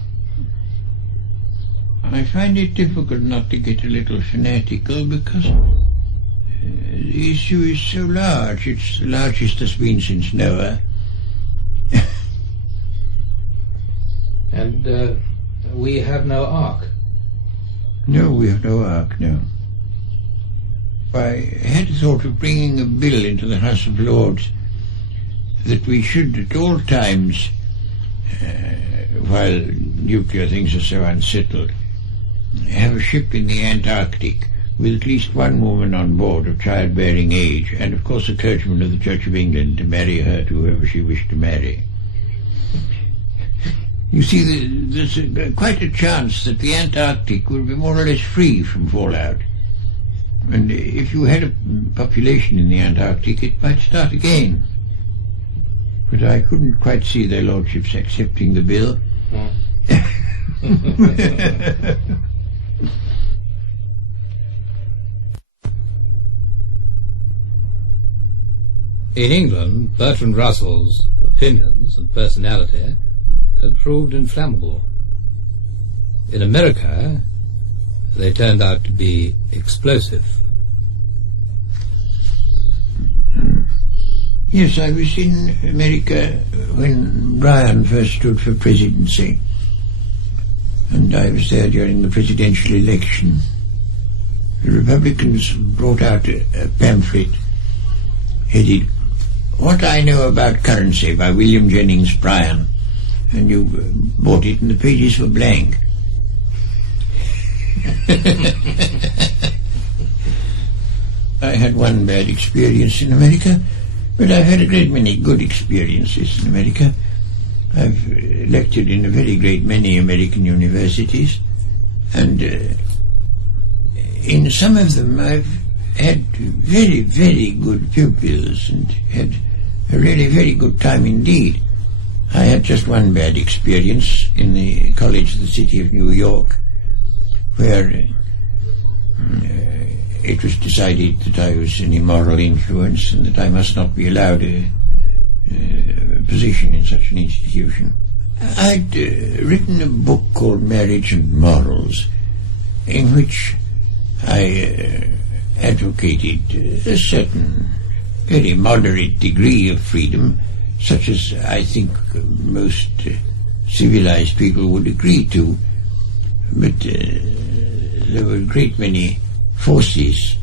I find it difficult not to get a little fanatical because the issue is so large. It's the largest it's been since Noah. And we have no ark. No, we have no ark, no. I had thought of bringing a bill into the House of Lords that we should at all times, while nuclear things are so unsettled, have a ship in the Antarctic with at least one woman on board of childbearing age, and of course a clergyman of the Church of England to marry her to whoever she wished to marry. You see, there's quite a chance that the Antarctic will be more or less free from fallout. And if you had a population in the Antarctic, it might start again. But I couldn't quite see their lordships accepting the bill. In England, Bertrand Russell's opinions and personality had proved inflammable. In America, they turned out to be explosive. Yes, I was in America when Bryan first stood for presidency, and I was there during the presidential election. The Republicans brought out a pamphlet headed "What I Know About Currency" by William Jennings Bryan, and you bought it and the pages were blank. I had one bad experience in America, but I've had a great many good experiences in America. I've lectured in a very great many American universities, and in some of them I've had very, very good pupils and had a really very good time indeed. I had just one bad experience in the College of the City of New York, where it was decided that I was an immoral influence and that I must not be allowed a position in such an institution. I'd written a book called Marriage and Morals, in which I advocated a certain very moderate degree of freedom, such as I think most civilized people would agree to. But there were a great many forces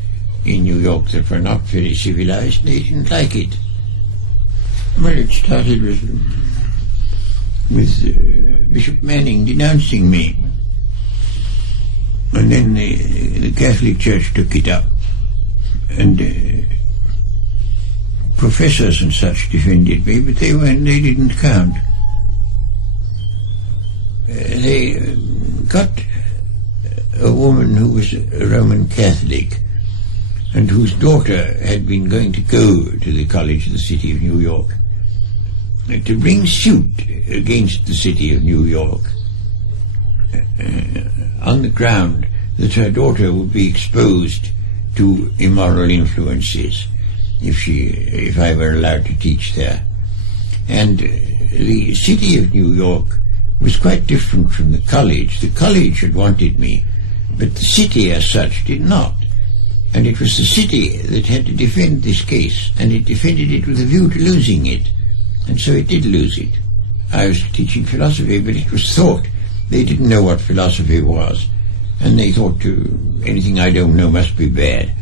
in New York that were not very civilized. They didn't like it. Well, it started with Bishop Manning denouncing me. And then the Catholic Church took it up. And professors and such defended me, but they didn't count. They got a woman who was a Roman Catholic and whose daughter had been going to go to the College of the City of New York to bring suit against the City of New York on the ground that her daughter would be exposed to immoral influences if I were allowed to teach there. And the City of New York was quite different from the college. The college had wanted me, but the city as such did not. And it was the city that had to defend this case, and it defended it with a view to losing it. And so it did lose it. I was teaching philosophy, but it was thought they didn't know what philosophy was, and they thought anything I don't know must be bad.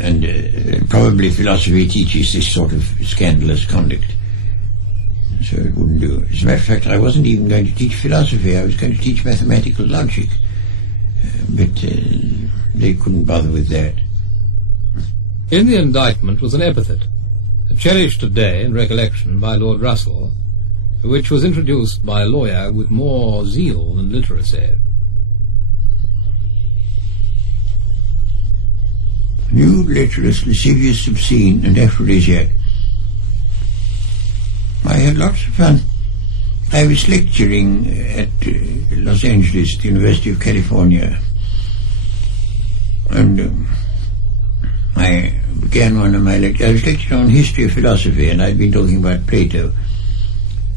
And probably philosophy teaches this sort of scandalous conduct. So it wouldn't do. As a matter of fact, I wasn't even going to teach philosophy. I was going to teach mathematical logic. But they couldn't bother with that. In the indictment was an epithet, cherished today in recollection by Lord Russell, which was introduced by a lawyer with more zeal than literacy. New, lecherous, lascivious, obscene, and aphrodisiac. I had lots of fun. I was lecturing at Los Angeles, the University of California, and I began one of my lectures. I was lecturing on history of philosophy, and I'd been talking about Plato,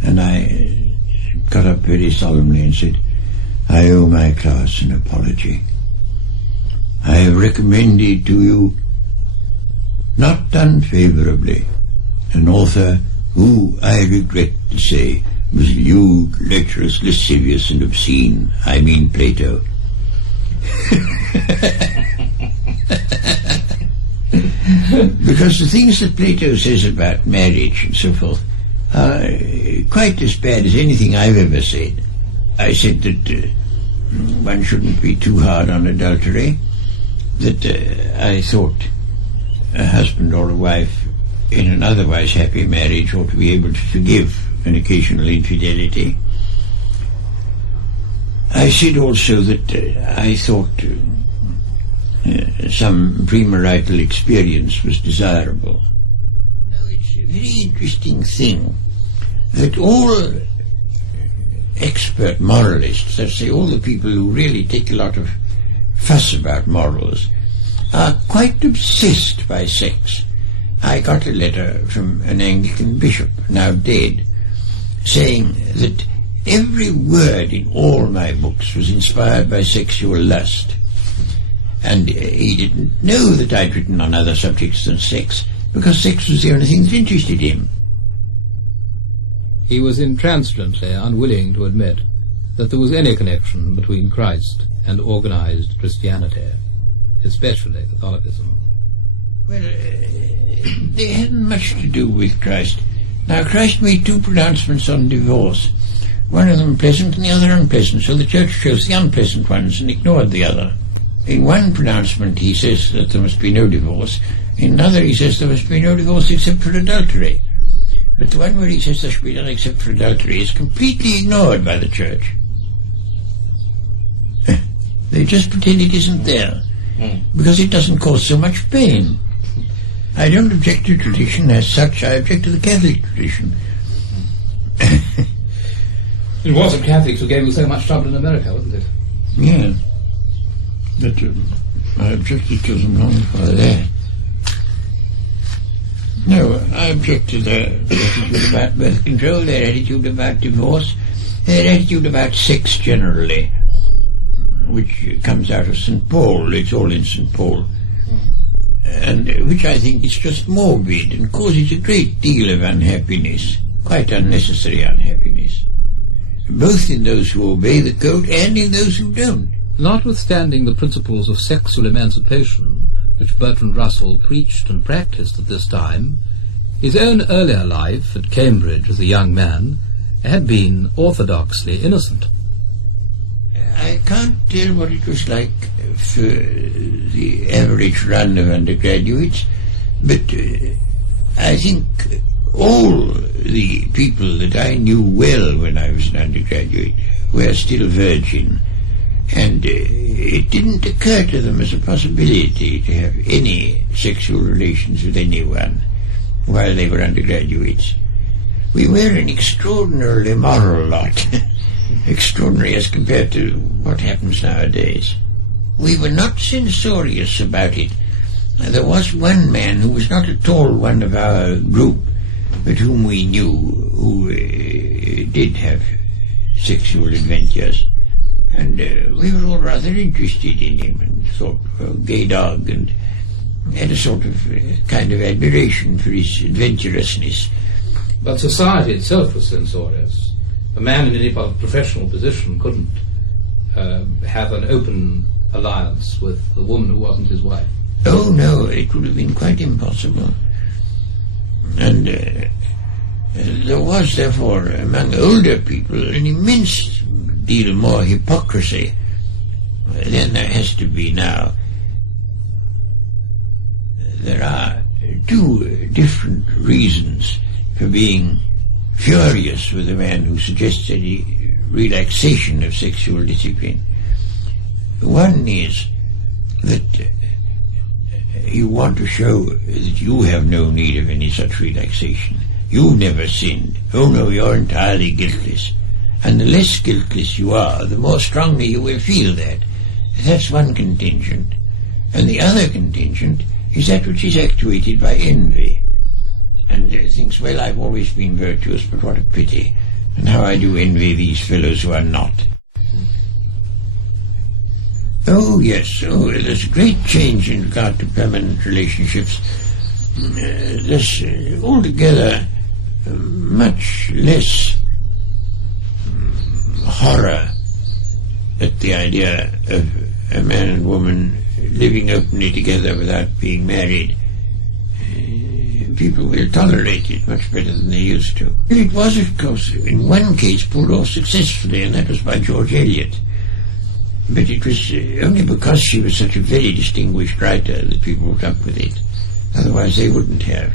and I got up very solemnly and said, "I owe my class an apology. I have recommended to you, not unfavorably, an author who, I regret to say, was lewd, lecherous, lascivious, and obscene. I mean Plato." Because the things that Plato says about marriage and so forth are quite as bad as anything I've ever said. I said that one shouldn't be too hard on adultery, that I thought a husband or a wife in an otherwise happy marriage ought to be able to forgive an occasional infidelity. I said also that I thought some premarital experience was desirable. Now, it's a very interesting thing that all expert moralists, let's say all the people who really take a lot of fuss about morals, are quite obsessed by sex. I got a letter from an Anglican bishop, now dead, saying that every word in all my books was inspired by sexual lust. And he didn't know that I'd written on other subjects than sex, because sex was the only thing that interested him. He was intransparently unwilling to admit that there was any connection between Christ and organized Christianity, especially Catholicism. Well, they hadn't much to do with Christ. Now, Christ made two pronouncements on divorce, one of them pleasant and the other unpleasant, so the Church chose the unpleasant ones and ignored the other. In one pronouncement he says that there must be no divorce, in another he says there must be no divorce except for adultery. But the one where he says there should be none except for adultery is completely ignored by the Church. They just pretend it isn't there, because it doesn't cause so much pain. I don't object to tradition as such, I object to the Catholic tradition. It wasn't Catholics who gave you so much trouble in America, wasn't it? Yeah. But I objected to them long before that. No, I object to their attitude about birth control, their attitude about divorce, their attitude about sex generally, which comes out of St. Paul. It's all in St. Paul. And which I think is just morbid and causes a great deal of unhappiness, quite unnecessary unhappiness, both in those who obey the code and in those who don't. Notwithstanding the principles of sexual emancipation which Bertrand Russell preached and practiced at this time, his own earlier life at Cambridge as a young man had been orthodoxly innocent. I can't tell what it was like for the average run of undergraduates, but I think all the people that I knew well when I was an undergraduate were still virgin, and it didn't occur to them as a possibility to have any sexual relations with anyone while they were undergraduates. We were an extraordinarily moral lot, extraordinary as compared to what happens nowadays. We were not censorious about it. There was one man who was not at all one of our group, but whom we knew, who did have sexual adventures. And we were all rather interested in him and thought, gay dog, and had a sort of kind of admiration for his adventurousness. But society itself was censorious. A man in any professional position couldn't have an open alliance with a woman who wasn't his wife. Oh, no, it would have been quite impossible. And there was, therefore, among older people, an immense deal more hypocrisy than there has to be now. There are two different reasons for being furious with a man who suggests any relaxation of sexual discipline. One is that you want to show that you have no need of any such relaxation. You've never sinned. Oh no, you're entirely guiltless. And the less guiltless you are, the more strongly you will feel that. That's one contingent. And the other contingent is that which is actuated by envy. And thinks, well, I've always been virtuous, but what a pity. And how I do envy these fellows who are not. Oh, yes, there's a great change in regard to permanent relationships. There's altogether much less horror at the idea of a man and woman living openly together without being married. People will tolerate it much better than they used to. It was, of course, in one case pulled off successfully, and that was by George Eliot. But it was only because she was such a very distinguished writer that people put up with it. Otherwise they wouldn't have.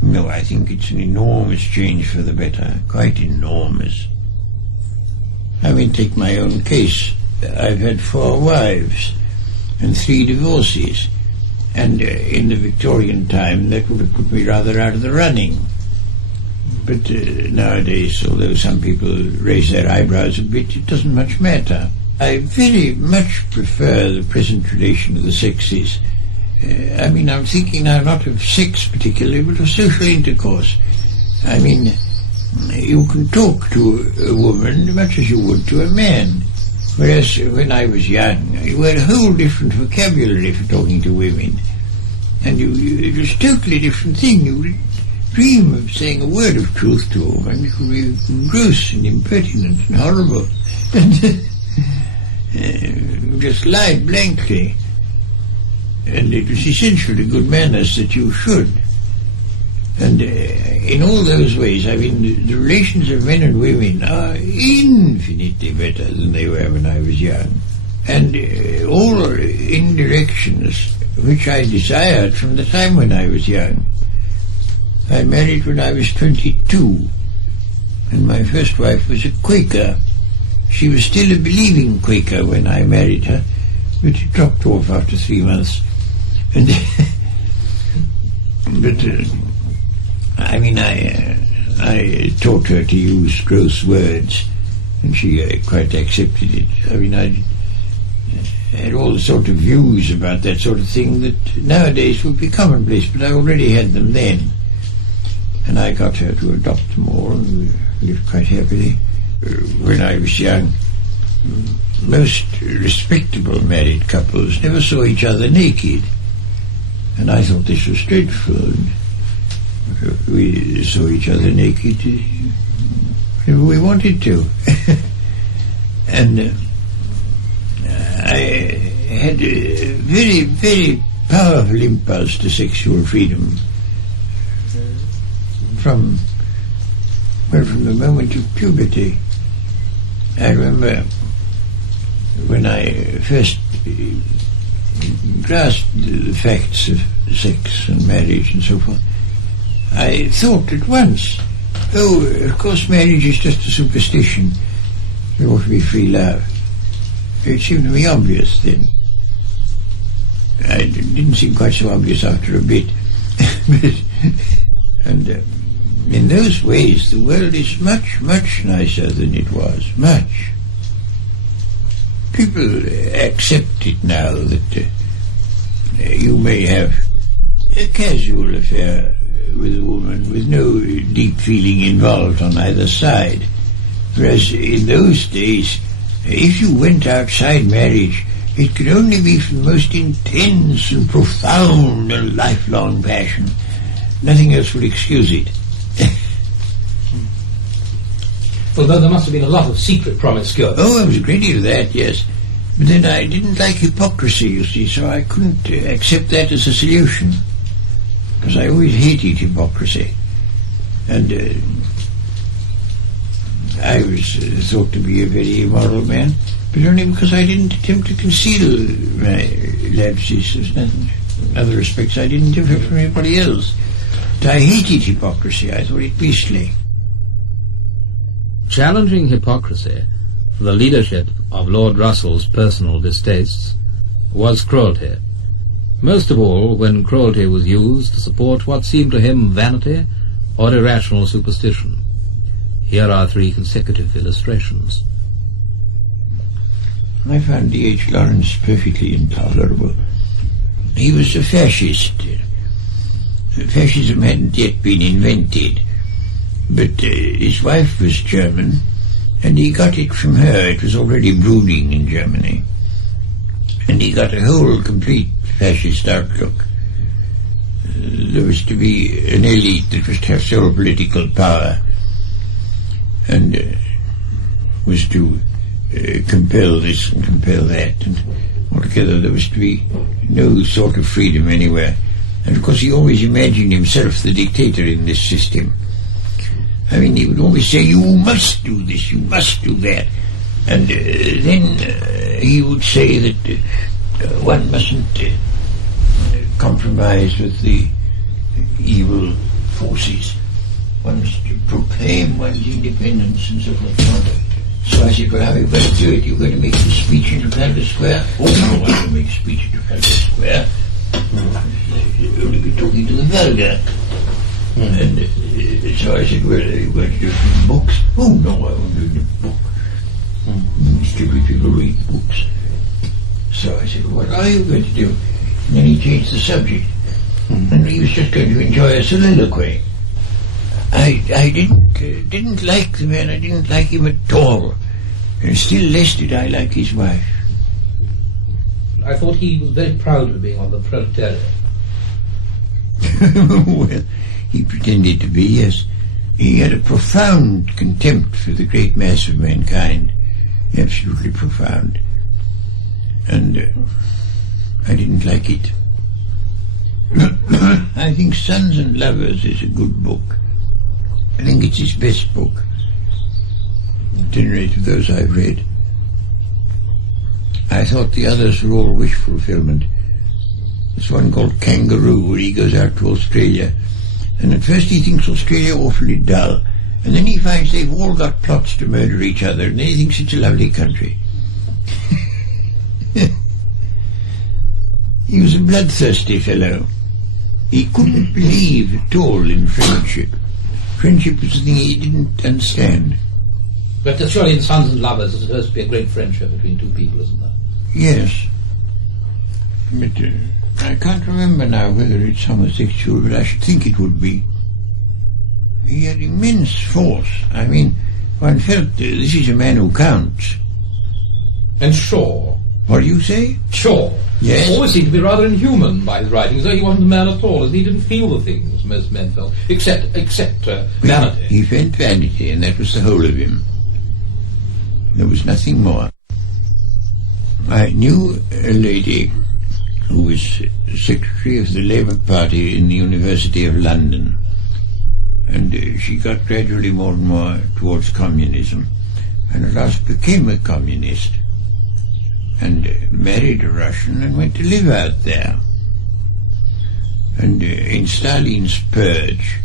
No, I think it's an enormous change for the better. Quite enormous. I mean, take my own case. I've had 4 wives and 3 divorces. And in the Victorian time, that would have put me rather out of the running. But nowadays, although some people raise their eyebrows a bit, it doesn't much matter. I very much prefer the present relation of the sexes. I mean, I'm thinking now not of sex particularly, but of social intercourse. I mean, you can talk to a woman much as you would to a man. Whereas when I was young, you had a whole different vocabulary for talking to women. And it was a totally different thing. You would dream of saying a word of truth to a woman. It would be gross and impertinent and horrible. And just lie blankly. And it was essential to good manners that you should. And in all those ways, I mean, the relations of men and women are infinitely better than they were when I was young. And all in directions which I desired from the time when I was young. I married when I was 22, and my first wife was a Quaker. She was still a believing Quaker when I married her, but it dropped off after 3 months. And but I mean, I taught her to use gross words, and she quite accepted it. I mean, I had all the sort of views about that sort of thing that nowadays would be commonplace, but I already had them then. And I got her to adopt them all, and we lived quite happily. When I was young, most respectable married couples never saw each other naked, and I thought this was dreadful. We saw each other naked whenever we wanted to. And I had a very, very powerful impulse to sexual freedom from the moment of puberty. I remember when I first grasped the facts of sex and marriage and so forth, I thought at once, oh, of course marriage is just a superstition. There ought to be free love. It seemed to me obvious then. It didn't seem quite so obvious after a bit. And in those ways the world is much, much nicer than it was. Much. People accept it now that you may have a casual affair with a woman with no deep feeling involved on either side. Whereas in those days, if you went outside marriage, it could only be from the most intense and profound and lifelong passion. Nothing else would excuse it. Although there must have been a lot of secret promiscuity. Oh, there was a great deal of that, yes. But then I didn't like hypocrisy, you see, so I couldn't accept that as a solution. Because I always hated hypocrisy. And I was thought to be a very immoral man, but only because I didn't attempt to conceal my lapses. In other respects, I didn't differ from anybody else. But I hated hypocrisy. I thought it beastly. Challenging hypocrisy for the leadership of Lord Russell's personal distastes was cruelty. Most of all when cruelty was used to support what seemed to him vanity or irrational superstition. Here are 3 consecutive illustrations. I found D.H. Lawrence perfectly intolerable. He was a fascist. Fascism hadn't yet been invented, but his wife was German, and he got it from her. It was already brooding in Germany. And he got a whole complete fascist outlook. There was to be an elite that was to have sole political power, and was to compel this and compel that, and altogether there was to be no sort of freedom anywhere. And of course he always imagined himself the dictator in this system. I mean, he would always say, you must do this, you must do that. And then he would say that one mustn't compromise with the evil forces. One must proclaim one's independence and so forth. So I said, well, how are you going to do it? You're going to make a speech in Trafalgar Square? Oh, no, I won't make a speech in Trafalgar Square. You'll only be talking to the vulgar. And so I said, well, are you going to do it in books? Oh, no, I won't do it in a book. Stupid people read books. So I said, well, what are you going to do? And then he changed the subject. And he was just going to enjoy a soliloquy. I didn't like the man. I didn't like him at all. And still less did I like his wife. I thought he was very proud of being on the proletariat. Well, he pretended to be, yes. He had a profound contempt for the great mass of mankind. Absolutely profound. And I didn't like it. I think Sons and Lovers is a good book. I think it's his best book. At any rate of those I've read. I thought the others were all wish fulfillment. There's one called Kangaroo, where he goes out to Australia, and at first he thinks Australia awfully dull, and then he finds they've all got plots to murder each other, and then he thinks it's a lovely country. He was a bloodthirsty fellow. He couldn't believe at all in friendship. Friendship was the thing he didn't understand. But surely in Sons and Lovers there's supposed to be a great friendship between two people, isn't there? Yes. But I can't remember now whether it's homosexual, but I should think it would be. He had immense force. I mean, one felt this is a man who counts. And Shaw. What do you say? Shaw. Yes. Always seemed to be rather inhuman by his writing, as though he wasn't a man at all, as he didn't feel the things most men felt, except vanity. He felt vanity, and that was the whole of him. There was nothing more. I knew a lady who was secretary of the Labour Party in the University of London, and she got gradually more and more towards communism, and at last became a communist, and married a Russian and went to live out there. And in Stalin's purge,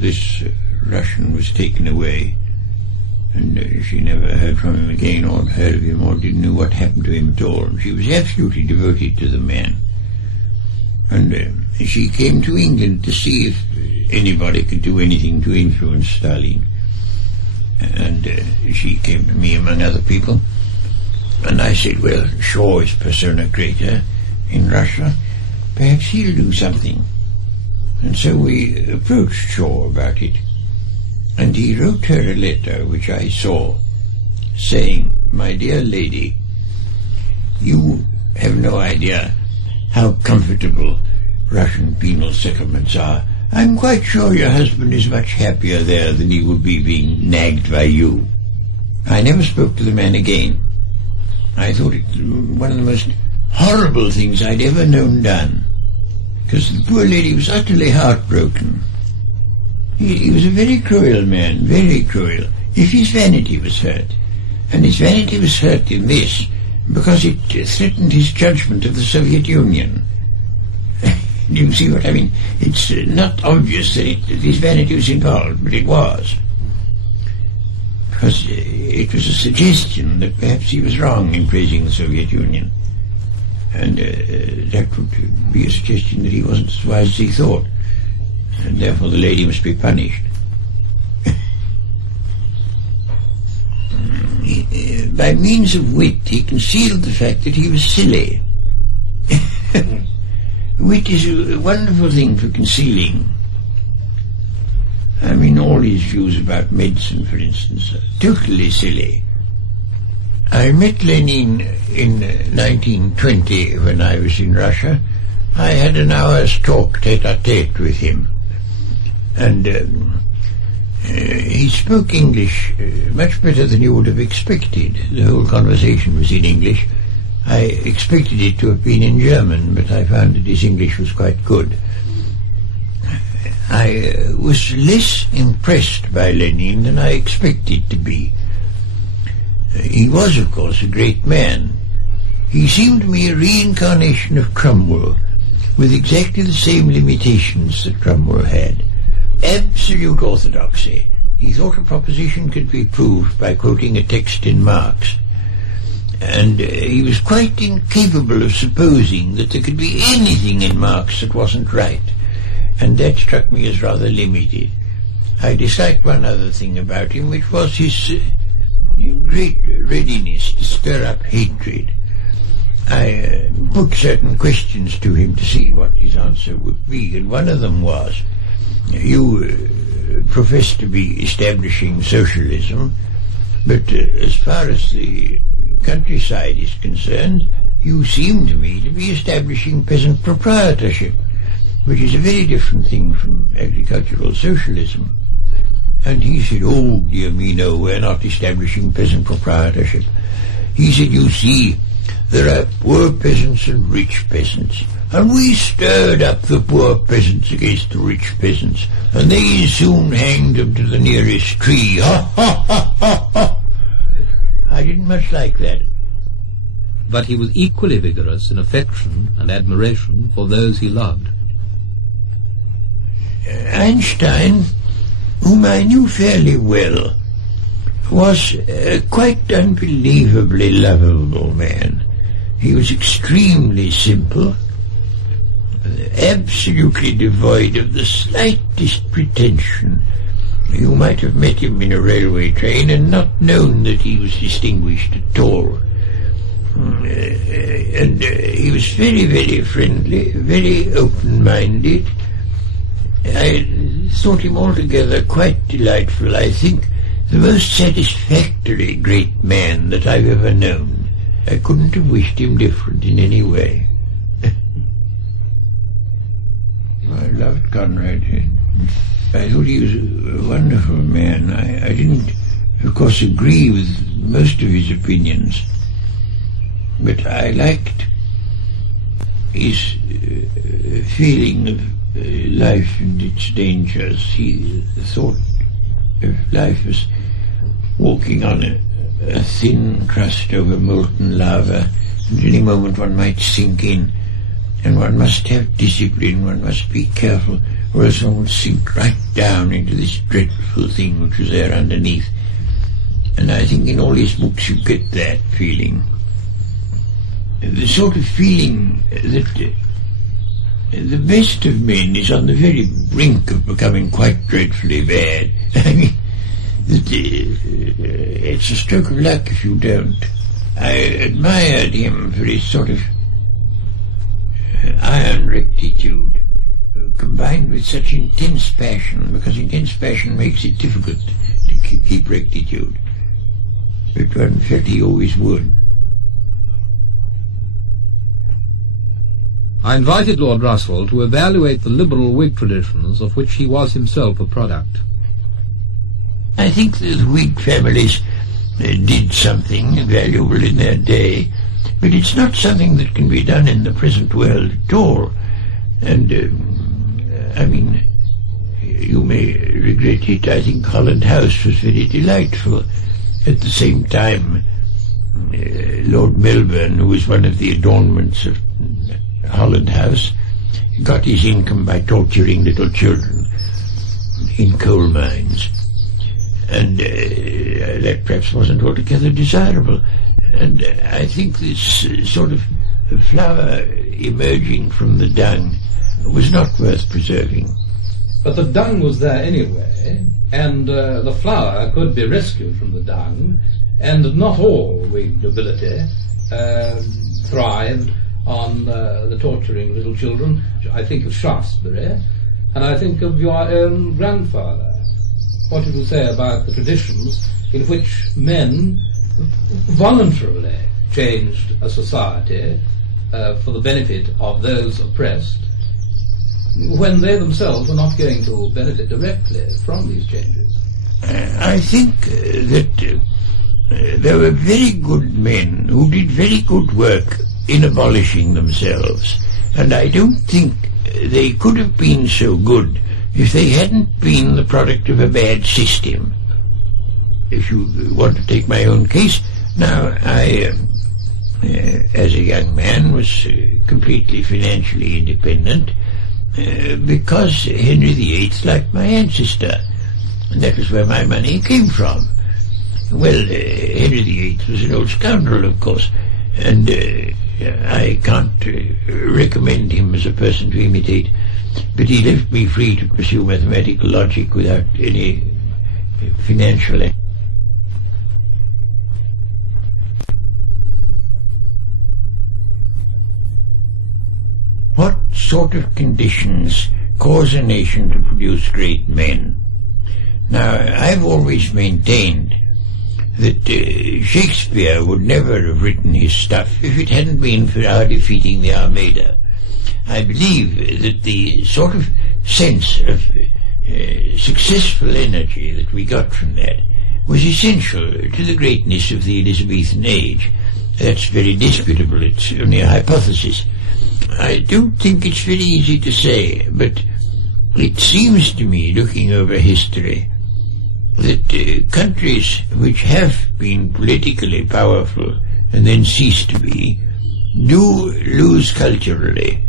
this Russian was taken away, and she never heard from him again, or heard of him, or didn't know what happened to him at all. She was absolutely devoted to the man. And she came to England to see if anybody could do anything to influence Stalin. And she came to me among other people. And I said, well, Shaw is persona grata in Russia. Perhaps he'll do something. And so we approached Shaw about it. And he wrote her a letter, which I saw, saying, my dear lady, you have no idea how comfortable Russian penal settlements are. I'm quite sure your husband is much happier there than he would be being nagged by you. I never spoke to the man again. I thought it one of the most horrible things I'd ever known done, because the poor lady was utterly heartbroken. He was a very cruel man, very cruel, if his vanity was hurt. And his vanity was hurt in this, because it threatened his judgment of the Soviet Union. Do you see what I mean? It's not obvious that his vanity was involved, but it was. Because it was a suggestion that perhaps he was wrong in praising the Soviet Union. And that would be a suggestion that he wasn't as wise as he thought. And therefore the lady must be punished. By means of wit, he concealed the fact that he was silly. Wit is a wonderful thing for concealing. I mean, all his views about medicine, for instance, are totally silly. I met Lenin in 1920 when I was in Russia. I had an hour's talk tete-a-tete with him. And he spoke English much better than you would have expected. The whole conversation was in English. I expected it to have been in German, but I found that his English was quite good. I was less impressed by Lenin than I expected to be. He was, of course, a great man. He seemed to me a reincarnation of Cromwell, with exactly the same limitations that Cromwell had. Absolute orthodoxy. He thought a proposition could be proved by quoting a text in Marx. And he was quite incapable of supposing that there could be anything in Marx that wasn't right. And that struck me as rather limited. I disliked one other thing about him, which was his great readiness to stir up hatred. I put certain questions to him to see what his answer would be, and one of them was, you profess to be establishing socialism, but as far as the countryside is concerned, you seem to me to be establishing peasant proprietorship, which is a very different thing from agricultural socialism. And he said, oh, dear me, no, we're not establishing peasant proprietorship. He said, you see, there are poor peasants and rich peasants, and we stirred up the poor peasants against the rich peasants, and they soon hanged them to the nearest tree. Ha, ha, ha, ha, ha. I didn't much like that. But he was equally vigorous in affection and admiration for those he loved. Einstein, whom I knew fairly well, was a quite unbelievably lovable man. He was extremely simple, absolutely devoid of the slightest pretension. You might have met him in a railway train and not known that he was distinguished at all. And he was very, very friendly, very open-minded. I thought him altogether quite delightful. I think the most satisfactory great man that I've ever known. I couldn't have wished him different in any way. I loved Conrad. I thought he was a wonderful man. I didn't, of course, agree with most of his opinions, but I liked his feeling of life and its dangers. He thought of life as walking on a thin crust over molten lava, and any moment one might sink in, and one must have discipline, one must be careful, or else one would sink right down into this dreadful thing which was there underneath. And I think in all his books you get that feeling. The sort of feeling that the best of men is on the very brink of becoming quite dreadfully bad. I mean, it's a stroke of luck if you don't. I admired him for his sort of iron rectitude, combined with such intense passion, because intense passion makes it difficult to keep rectitude. But one felt he always would. I invited Lord Russell to evaluate the liberal Whig traditions of which he was himself a product. I think that the Whig families did something valuable in their day, but it's not something that can be done in the present world at all. And, I mean, you may regret it, I think Holland House was very delightful. At the same time, Lord Melbourne, who was one of the adornments of Holland House, got his income by torturing little children in coal mines, and that perhaps wasn't altogether desirable. And I think this sort of flower emerging from the dung was not worth preserving. But the dung was there anyway, and the flower could be rescued from the dung, and not all Whig nobility thrived on the torturing little children. I think of Shaftesbury, and I think of your own grandfather. What did you say about the traditions in which men voluntarily changed a society for the benefit of those oppressed, when they themselves were not going to benefit directly from these changes? I think that there were very good men who did very good work in abolishing themselves, and I don't think they could have been so good if they hadn't been the product of a bad system. If you want to take my own case, Now, I, as a young man, was completely financially independent because Henry VIII liked my ancestor, and that was where my money came from. Well, Henry VIII was an old scoundrel, of course, and I can't recommend him as a person to imitate, but he left me free to pursue mathematical logic without any financial... What sort of conditions cause a nation to produce great men? Now, I've always maintained that Shakespeare would never have written his stuff if it hadn't been for our defeating the Armada. I believe that the sort of sense of successful energy that we got from that was essential to the greatness of the Elizabethan age. That's very disputable. It's only a hypothesis. I don't think it's very easy to say, but it seems to me, looking over history, that countries which have been politically powerful and then cease to be do lose culturally.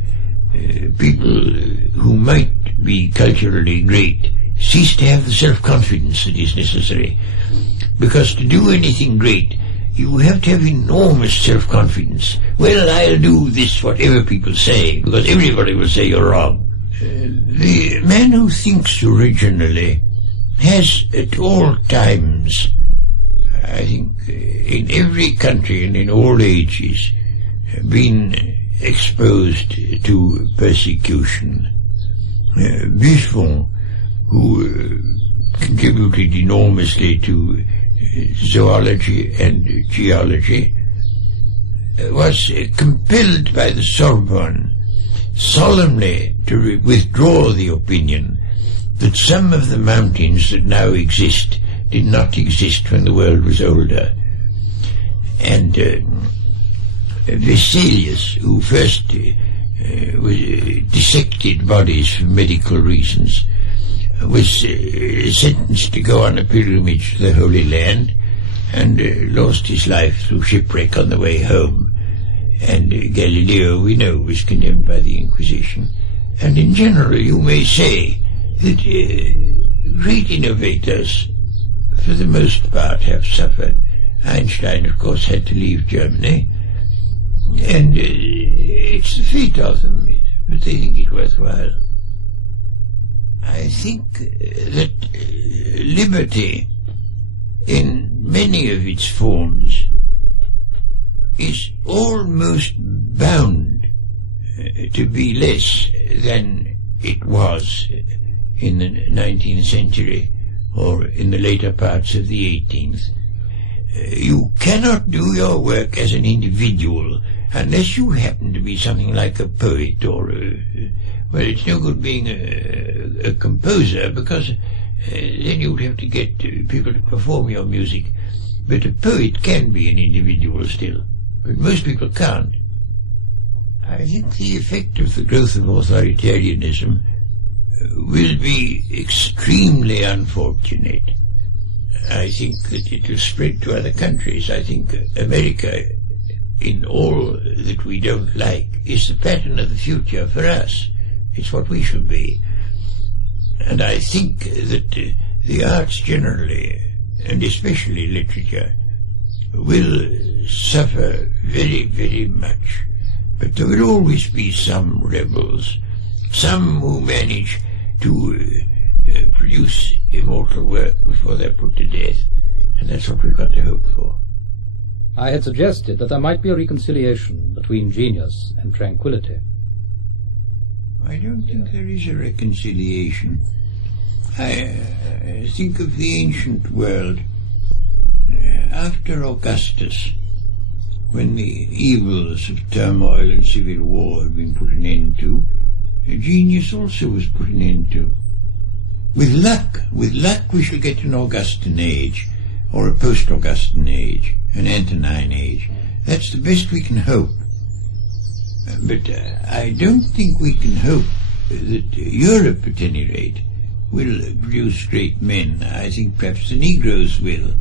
People who might be culturally great cease to have the self-confidence that is necessary, because to do anything great you have to have enormous self-confidence. Well, I'll do this whatever people say, because everybody will say you're wrong. The man who thinks originally has at all times, I think, in every country and in all ages, been exposed to persecution. Buffon, who contributed enormously to zoology and geology, was compelled by the Sorbonne solemnly to withdraw the opinion that some of the mountains that now exist did not exist when the world was older. And Vesalius, who first dissected bodies for medical reasons, was sentenced to go on a pilgrimage to the Holy Land and lost his life through shipwreck on the way home. And Galileo, we know, was condemned by the Inquisition. And in general, you may say that great innovators, for the most part, have suffered. Einstein, of course, had to leave Germany, and it's the fate of them, but they think it worthwhile. I think that liberty, in many of its forms, is almost bound to be less than it was in the 19th century or in the later parts of the 18th. You cannot do your work as an individual unless you happen to be something like a poet or well, it's no good being a composer, because then you would have to get people to perform your music. But a poet can be an individual still, but most people can't. I think the effect of the growth of authoritarianism will be extremely unfortunate. I think that it will spread to other countries. I think America, in all that we don't like, is the pattern of the future for us. It's what we should be. And I think that the arts generally, and especially literature, will suffer very, very much. But there will always be some rebels, some who manage to produce immortal work before they're put to death. And that's what we've got to hope for. I had suggested that there might be a reconciliation between genius and tranquility. I don't think there is a reconciliation. I think of the ancient world. After Augustus, when the evils of turmoil and civil war had been put an end to, genius also was put an end to. With luck we shall get an Augustan age, or a post-Augustan age, an Antonine age. That's the best we can hope. But I don't think we can hope that Europe, at any rate, will produce great men. I think perhaps the Negroes will.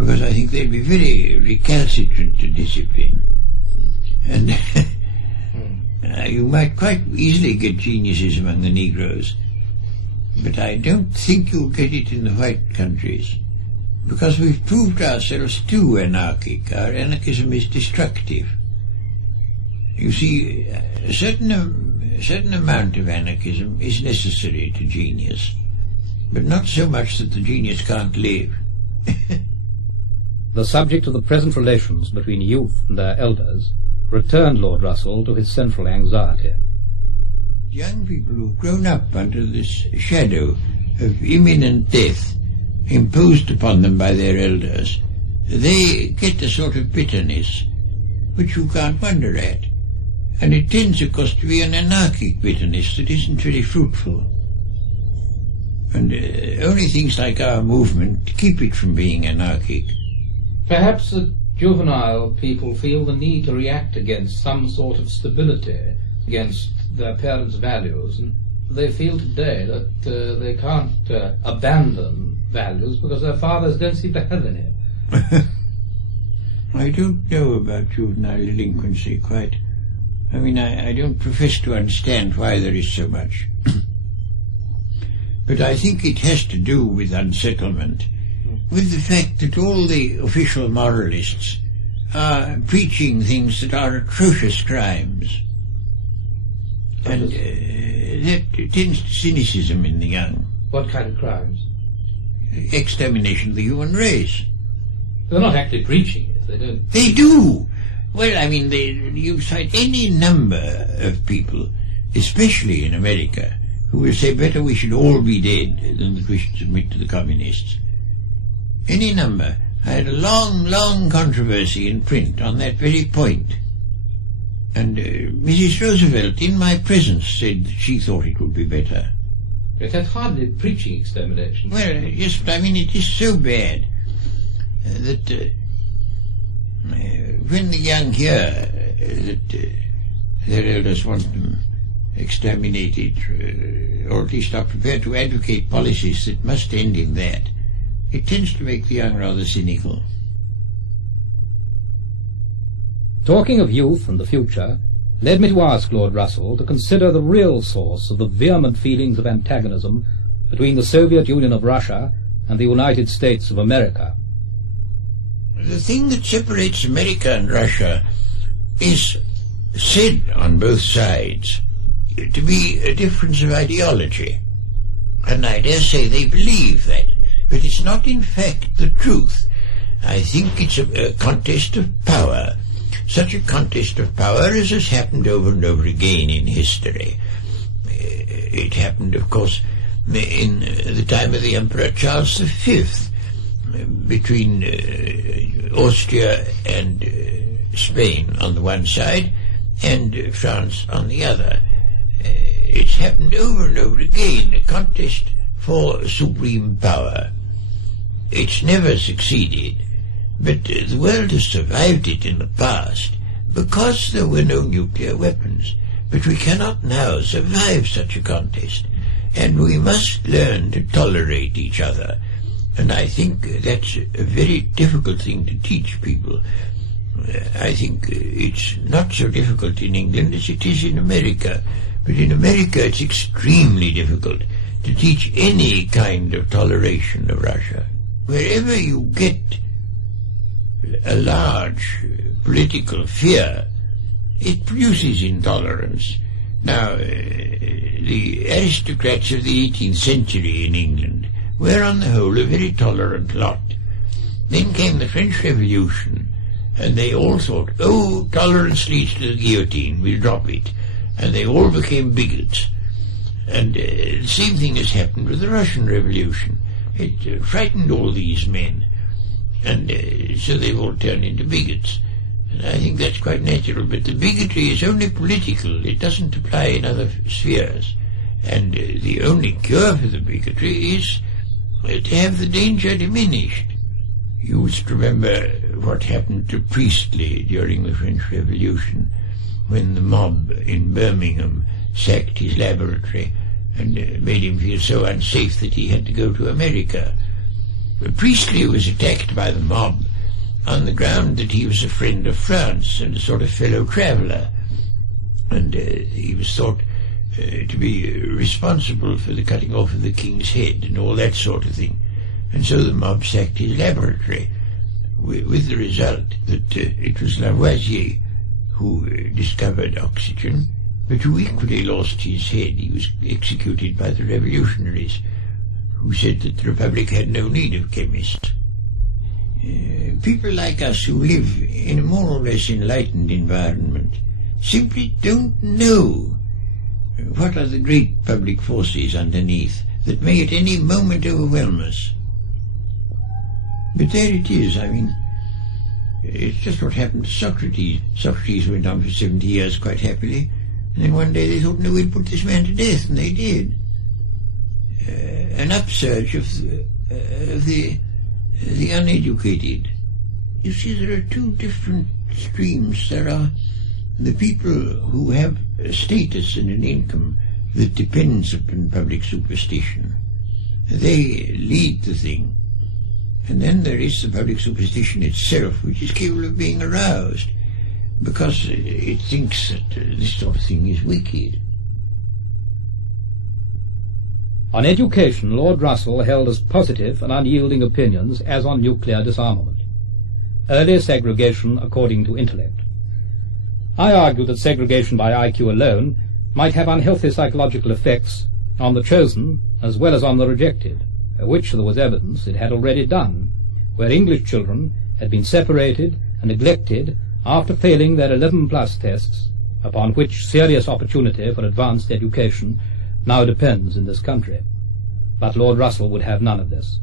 because I think they'd be very recalcitrant to discipline. And you might quite easily get geniuses among the Negroes, but I don't think you'll get it in the white countries, because we've proved ourselves too anarchic. Our anarchism is destructive. You see, a certain amount of anarchism is necessary to genius, but not so much that the genius can't live. The subject of the present relations between youth and their elders returned Lord Russell to his central anxiety. Young people who've grown up under this shadow of imminent death imposed upon them by their elders, they get a sort of bitterness which you can't wonder at. And it tends, of course, to be an anarchic bitterness that isn't very fruitful. And only things like our movement keep it from being anarchic. Perhaps the juvenile people feel the need to react against some sort of stability, against their parents' values, and they feel today that they can't abandon values because their fathers don't seem to have any. I don't know about juvenile delinquency quite. I mean, I don't profess to understand why there is so much. But I think it has to do with unsettlement, with the fact that all the official moralists are preaching things that are atrocious crimes. And that tends to cynicism in the young. What kind of crimes? Extermination of the human race. They're not actually preaching it, they don't... They do! Well, I mean, you cite any number of people, especially in America, who will say better we should all be dead than that we should submit to the communists. Any number. I had a long, long controversy in print on that very point. And Mrs. Roosevelt, in my presence, said that she thought it would be better. But that's hardly preaching extermination. Well, yes, but I mean, it is so bad that when the young hear that their elders want them exterminated, or at least are prepared to advocate policies that must end in that, it tends to make the young rather cynical. Talking of youth and the future led me to ask Lord Russell to consider the real source of the vehement feelings of antagonism between the Soviet Union of Russia and the United States of America. The thing that separates America and Russia is said on both sides to be a difference of ideology. And I dare say they believe that, but it's not in fact the truth. I think it's a contest of power. Such a contest of power as has happened over and over again in history. It happened, of course, in the time of the Emperor Charles V, between Austria and Spain on the one side and France on the other. It's happened over and over again, a contest for supreme power. It's never succeeded, but the world has survived it in the past because there were no nuclear weapons. But we cannot now survive such a contest, and we must learn to tolerate each other. And I think that's a very difficult thing to teach people. I think it's not so difficult in England as it is in America. But in America it's extremely difficult to teach any kind of toleration of Russia. Wherever you get a large political fear, it produces intolerance. Now, the aristocrats of the 18th century in England were on the whole a very tolerant lot. Then came the French Revolution, and they all thought, oh, tolerance leads to the guillotine, we'll drop it. And they all became bigots. And the same thing has happened with the Russian Revolution. It frightened all these men, and so they've all turned into bigots. And I think that's quite natural, but the bigotry is only political. It doesn't apply in other spheres. And the only cure for the bigotry is to have the danger diminished. You must remember what happened to Priestley during the French Revolution, when the mob in Birmingham sacked his laboratory and made him feel so unsafe that he had to go to America. Priestley was attacked by the mob on the ground that he was a friend of France and a sort of fellow traveller, and he was thought to be responsible for the cutting off of the king's head and all that sort of thing. And so the mob sacked his laboratory, with the result that it was Lavoisier who discovered oxygen, but who equally lost his head. He was executed by the revolutionaries, who said that the Republic had no need of chemists. People like us who live in a more or less enlightened environment simply don't know what are the great public forces underneath that may at any moment overwhelm us. But there it is. I mean, it's just what happened to Socrates. Socrates went on for 70 years quite happily, and then one day they thought, no, we'd put this man to death, and they did. An upsurge of the uneducated. You see, there are two different streams. There are the people who have a status and an income that depends upon public superstition. They lead the thing. And then there is the public superstition itself, which is capable of being aroused, because it thinks that this sort of thing is wicked. On education, Lord Russell held as positive and unyielding opinions as on nuclear disarmament. Early segregation according to intellect. I argue that segregation by IQ alone might have unhealthy psychological effects on the chosen as well as on the rejected, which there was evidence it had already done, where English children had been separated and neglected after failing their 11-plus tests, upon which serious opportunity for advanced education now depends in this country. But Lord Russell would have none of this.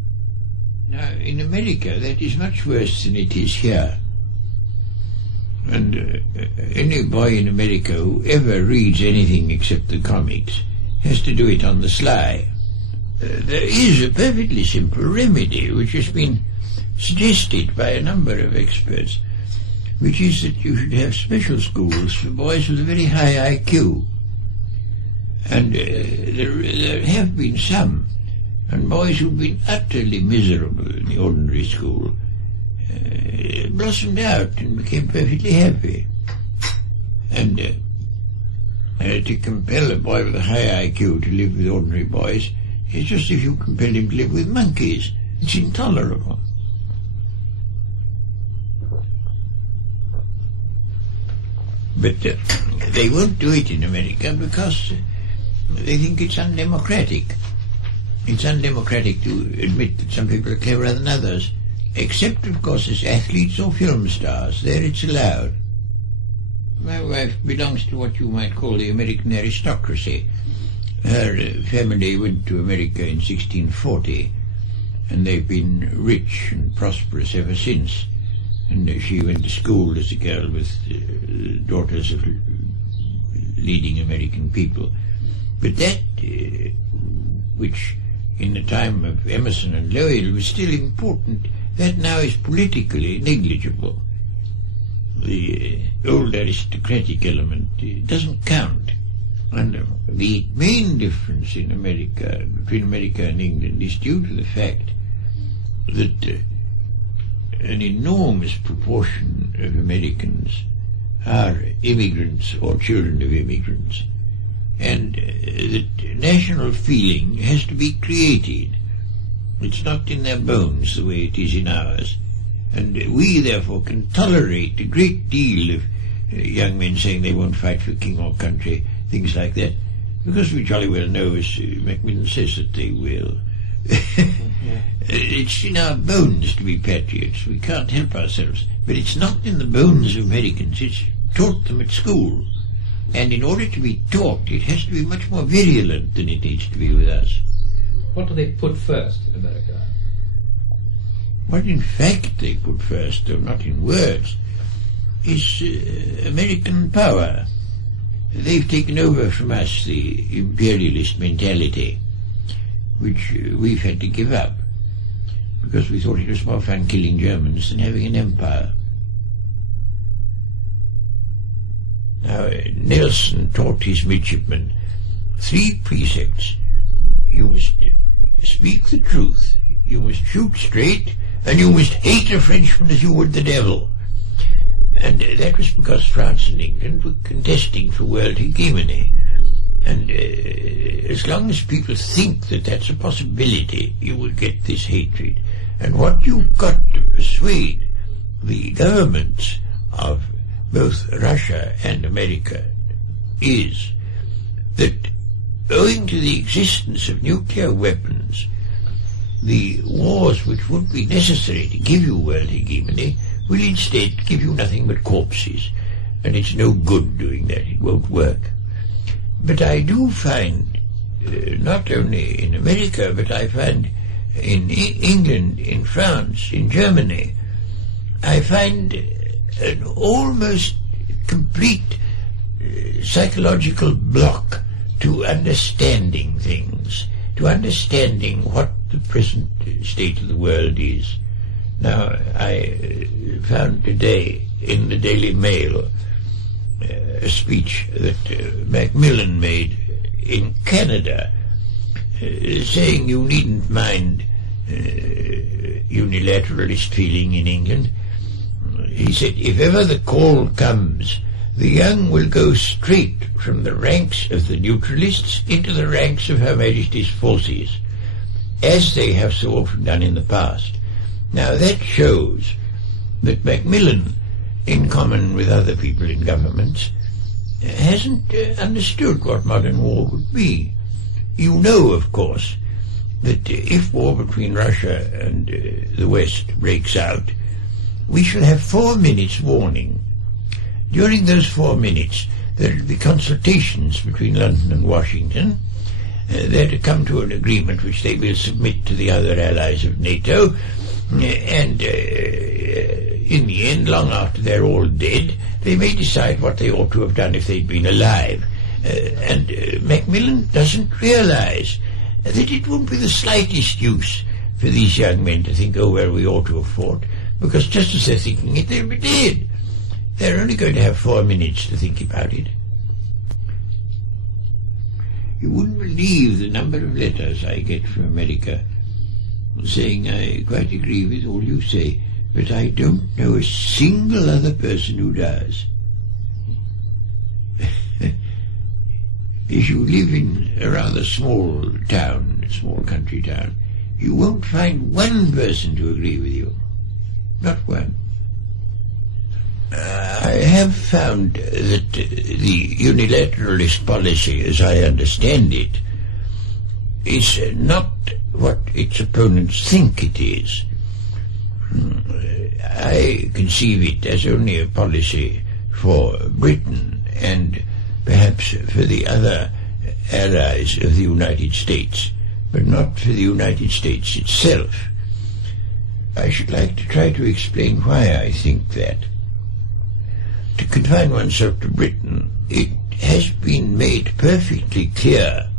Now, in America, that is much worse than it is here. And any boy in America who ever reads anything except the comics has to do it on the sly. There is a perfectly simple remedy which has been suggested by a number of experts, which is that you should have special schools for boys with a very high IQ. And there have been some, and boys who've been utterly miserable in the ordinary school blossomed out and became perfectly happy. And to compel a boy with a high IQ to live with ordinary boys is just if you compel him to live with monkeys. It's intolerable. But they won't do it in America because they think it's undemocratic. It's undemocratic to admit that some people are cleverer than others, except, of course, as athletes or film stars. There it's allowed. My wife belongs to what you might call the American aristocracy. Her family went to America in 1640, and they've been rich and prosperous ever since. And she went to school as a girl with daughters of leading American people. But that, which in the time of Emerson and Lowell was still important, that now is politically negligible. The old aristocratic element doesn't count. And the main difference in America, between America and England, is due to the fact that an enormous proportion of Americans are immigrants or children of immigrants, and that national feeling has to be created. It's not in their bones the way it is in ours, and we therefore can tolerate a great deal of young men saying they won't fight for king or country, things like that, because we jolly well know, as Macmillan says, that they will. It's in our bones to be patriots. We can't help ourselves. But it's not in the bones of Americans. It's taught them at school. And in order to be taught, it has to be much more virulent than it needs to be with us. What do they put first in America? What in fact they put first, though not in words, is American power. They've taken over from us the imperialist mentality, which we've had to give up, because we thought it was more fun killing Germans than having an empire. Now, Nelson taught his midshipmen 3 precepts. You must speak the truth, You must shoot straight, and you must hate a Frenchman as you would the devil. And that was because France and England were contesting for world hegemony. And as long as people think that that's a possibility, you will get this hatred. And what you've got to persuade the governments of both Russia and America is that owing to the existence of nuclear weapons, the wars which would be necessary to give you world hegemony will instead give you nothing but corpses. And it's no good doing that. It won't work. But I do find, not only in America, but I find in England, in France, in Germany, I find an almost complete psychological block to understanding things, to understanding what the present state of the world is. Now, I found today in the Daily Mail a speech that Macmillan made in Canada, saying you needn't mind unilateralist feeling in England. He said, if ever the call comes, the young will go straight from the ranks of the neutralists into the ranks of Her Majesty's forces, as they have so often done in the past. Now that shows that Macmillan, in common with other people in governments, hasn't understood what modern war would be. You know, of course, that if war between Russia and the West breaks out, we shall have 4 minutes warning. During those 4 minutes, there will be consultations between London and Washington. They're to come to an agreement which they will submit to the other allies of NATO, and in the end, long after they're all dead, they may decide what they ought to have done if they'd been alive. And Macmillan doesn't realize that it won't be the slightest use for these young men to think, oh, well, we ought to have fought, because just as they're thinking it, they'll be dead. They're only going to have 4 minutes to think about it. You wouldn't believe the number of letters I get from America saying, I quite agree with all you say, but I don't know a single other person who does. If you live in a rather small town, a small country town, you won't find one person to agree with you. Not one. I have found that the unilateralist policy, as I understand it, is not what its opponents think it is. I conceive it as only a policy for Britain and perhaps for the other allies of the United States, but not for the United States itself. I should like to try to explain why I think that. To confine oneself to Britain, it has been made perfectly clear,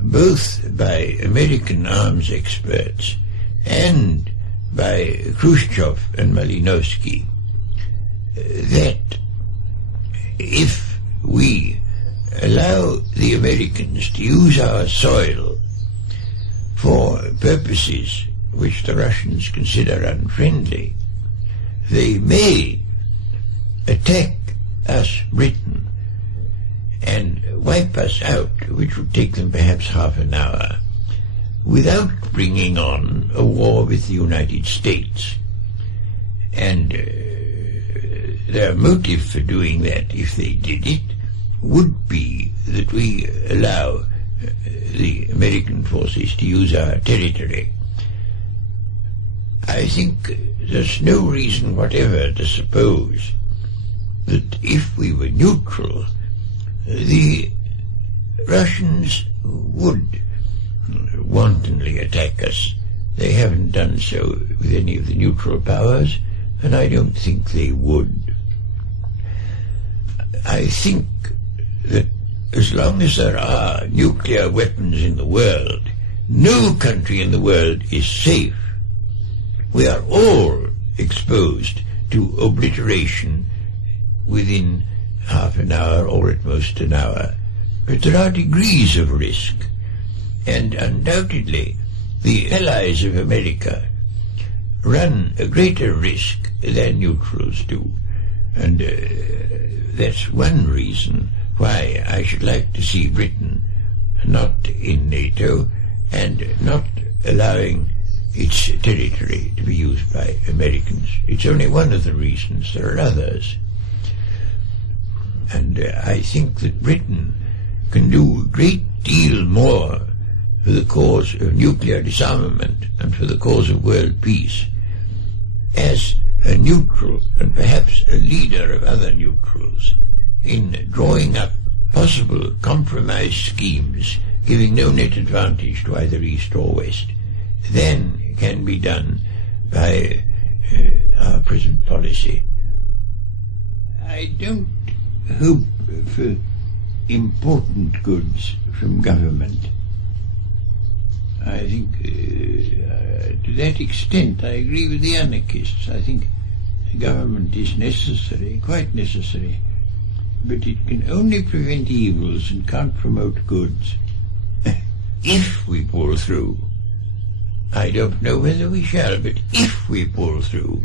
both by American arms experts and by Khrushchev and Malinowski, that if we allow the Americans to use our soil for purposes which the Russians consider unfriendly, they may attack us, Britain, and wipe us out, which would take them perhaps half an hour, without bringing on a war with the United States. And their motive for doing that, if they did it, would be that we allow the American forces to use our territory. I think there's no reason whatever to suppose that if we were neutral, the Russians would wantonly attack us. They haven't done so with any of the neutral powers, and I don't think they would. I think that as long as there are nuclear weapons in the world, no country in the world is safe. We are all exposed to obliteration within half an hour or at most an hour. But there are degrees of risk, and undoubtedly the allies of America run a greater risk than neutrals do. And that's one reason why I should like to see Britain not in NATO and not allowing its territory to be used by Americans. It's only one of the reasons. There are others. And I think that Britain can do a great deal more for the cause of nuclear disarmament and for the cause of world peace as a neutral and perhaps a leader of other neutrals in drawing up possible compromise schemes giving no net advantage to either East or West than can be done by our present policy. I don't hope for important goods from government. I think to that extent I agree with the anarchists. I think government is necessary, quite necessary, but it can only prevent evils and can't promote goods. If we pull through. I don't know whether we shall, but if we pull through,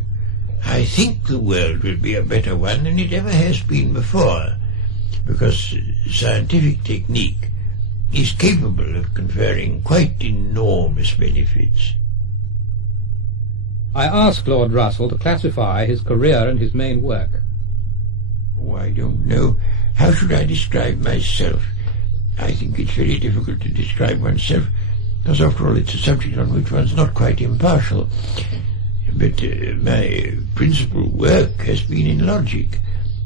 I think the world will be a better one than it ever has been before, because scientific technique is capable of conferring quite enormous benefits. I asked Lord Russell to classify his career and his main work. Oh, I don't know. How should I describe myself? I think it's very difficult to describe oneself, because after all it's a subject on which one's not quite impartial. But my principal work has been in logic,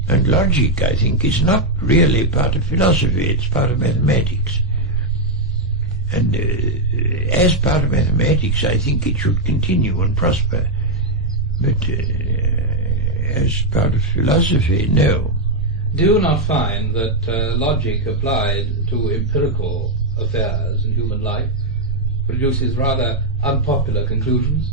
and logic, I think, is not really part of philosophy, it's part of mathematics. And as part of mathematics, I think it should continue and prosper. But as part of philosophy, no. Do you not find that logic applied to empirical affairs in human life produces rather unpopular conclusions?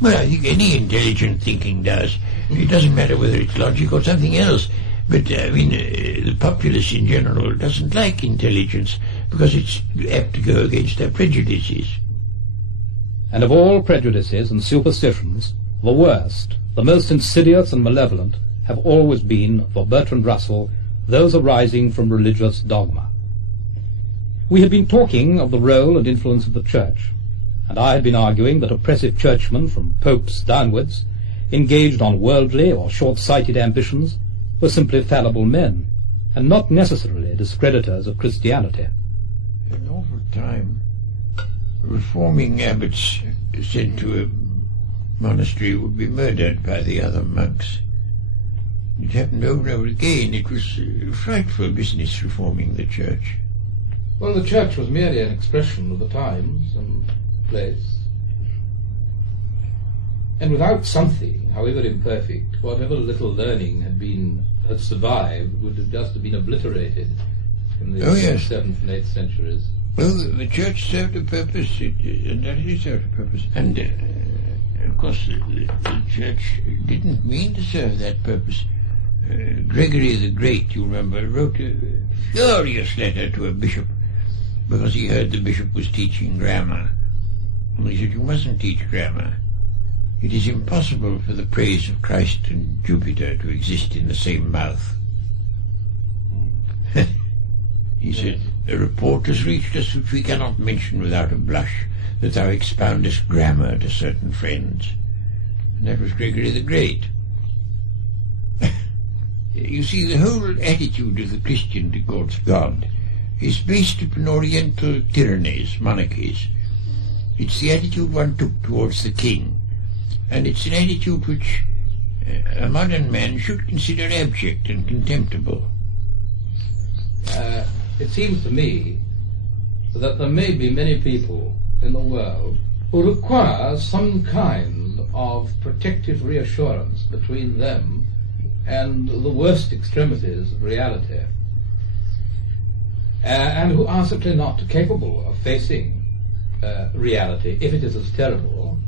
Well, I think any intelligent thinking does. It doesn't matter whether it's logic or something else. But, I mean, the populace in general doesn't like intelligence because it's apt to go against their prejudices. And of all prejudices and superstitions, the worst, the most insidious and malevolent, have always been, for Bertrand Russell, those arising from religious dogma. We had been talking of the role and influence of the Church, and I had been arguing that oppressive churchmen from popes downwards, engaged on worldly or short-sighted ambitions, were simply fallible men, and not necessarily discreditors of Christianity. An awful time. Reforming abbots sent to a monastery would be murdered by the other monks. It happened over and over again. It was a frightful business, reforming the Church. Well, the Church was merely an expression of the times and place. And without something, however imperfect, whatever little learning had survived would have just been obliterated in the 7th and 8th centuries. Well, the Church served a purpose, and that is served a purpose. And, of course, the Church didn't mean to serve that purpose. Gregory the Great, you remember, wrote a furious letter to a bishop because he heard the bishop was teaching grammar. And he said, you mustn't teach grammar. It is impossible for the praise of Christ and Jupiter to exist in the same mouth. He said, a report has reached us which we cannot mention without a blush, that thou expoundest grammar to certain friends. And that was Gregory the Great. You see, the whole attitude of the Christian towards God is based upon Oriental tyrannies, monarchies. It's the attitude one took towards the king, and it's an attitude which a modern man should consider abject and contemptible. It seems to me that there may be many people in the world who require some kind of protective reassurance between them and the worst extremities of reality, and who are simply not capable of facing reality, if it is as terrible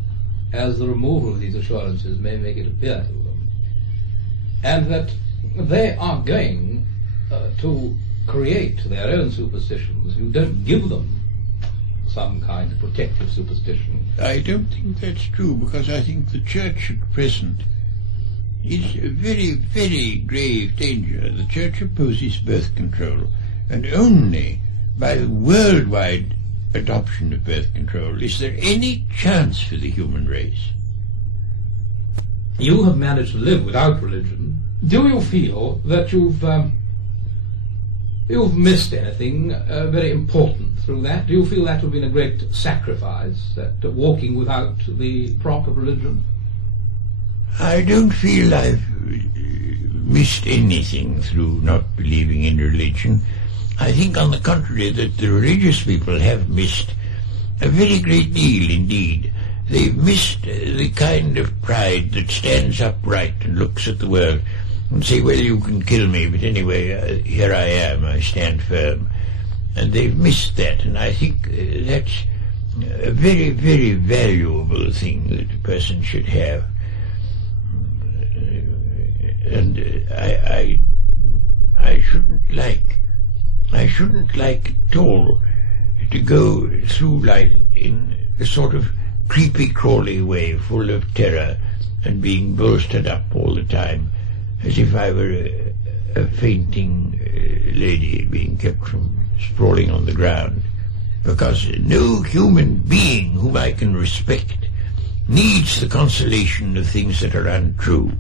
as the removal of these assurances may make it appear to them, and that they are going to create their own superstitions. You don't give them some kind of protective superstition. I don't think that's true, because I think the Church at present is a very, very grave danger. The Church opposes birth control, and only by the worldwide adoption of birth control is there any chance for the human race. You have managed to live without religion. Do you feel that you've missed anything very important through that? Do you feel that would have been a great sacrifice, that walking without the prop of religion? I don't feel I've missed anything through not believing in religion. I think, on the contrary, that the religious people have missed a very great deal indeed. They've missed the kind of pride that stands upright and looks at the world and say, well, you can kill me, but anyway, here I am, I stand firm. And they've missed that, and I think that's a very, very valuable thing that a person should have. And I shouldn't like at all to go through life in a sort of creepy crawly way, full of terror and being bolstered up all the time, as if I were a fainting lady being kept from sprawling on the ground, because no human being whom I can respect needs the consolation of things that are untrue.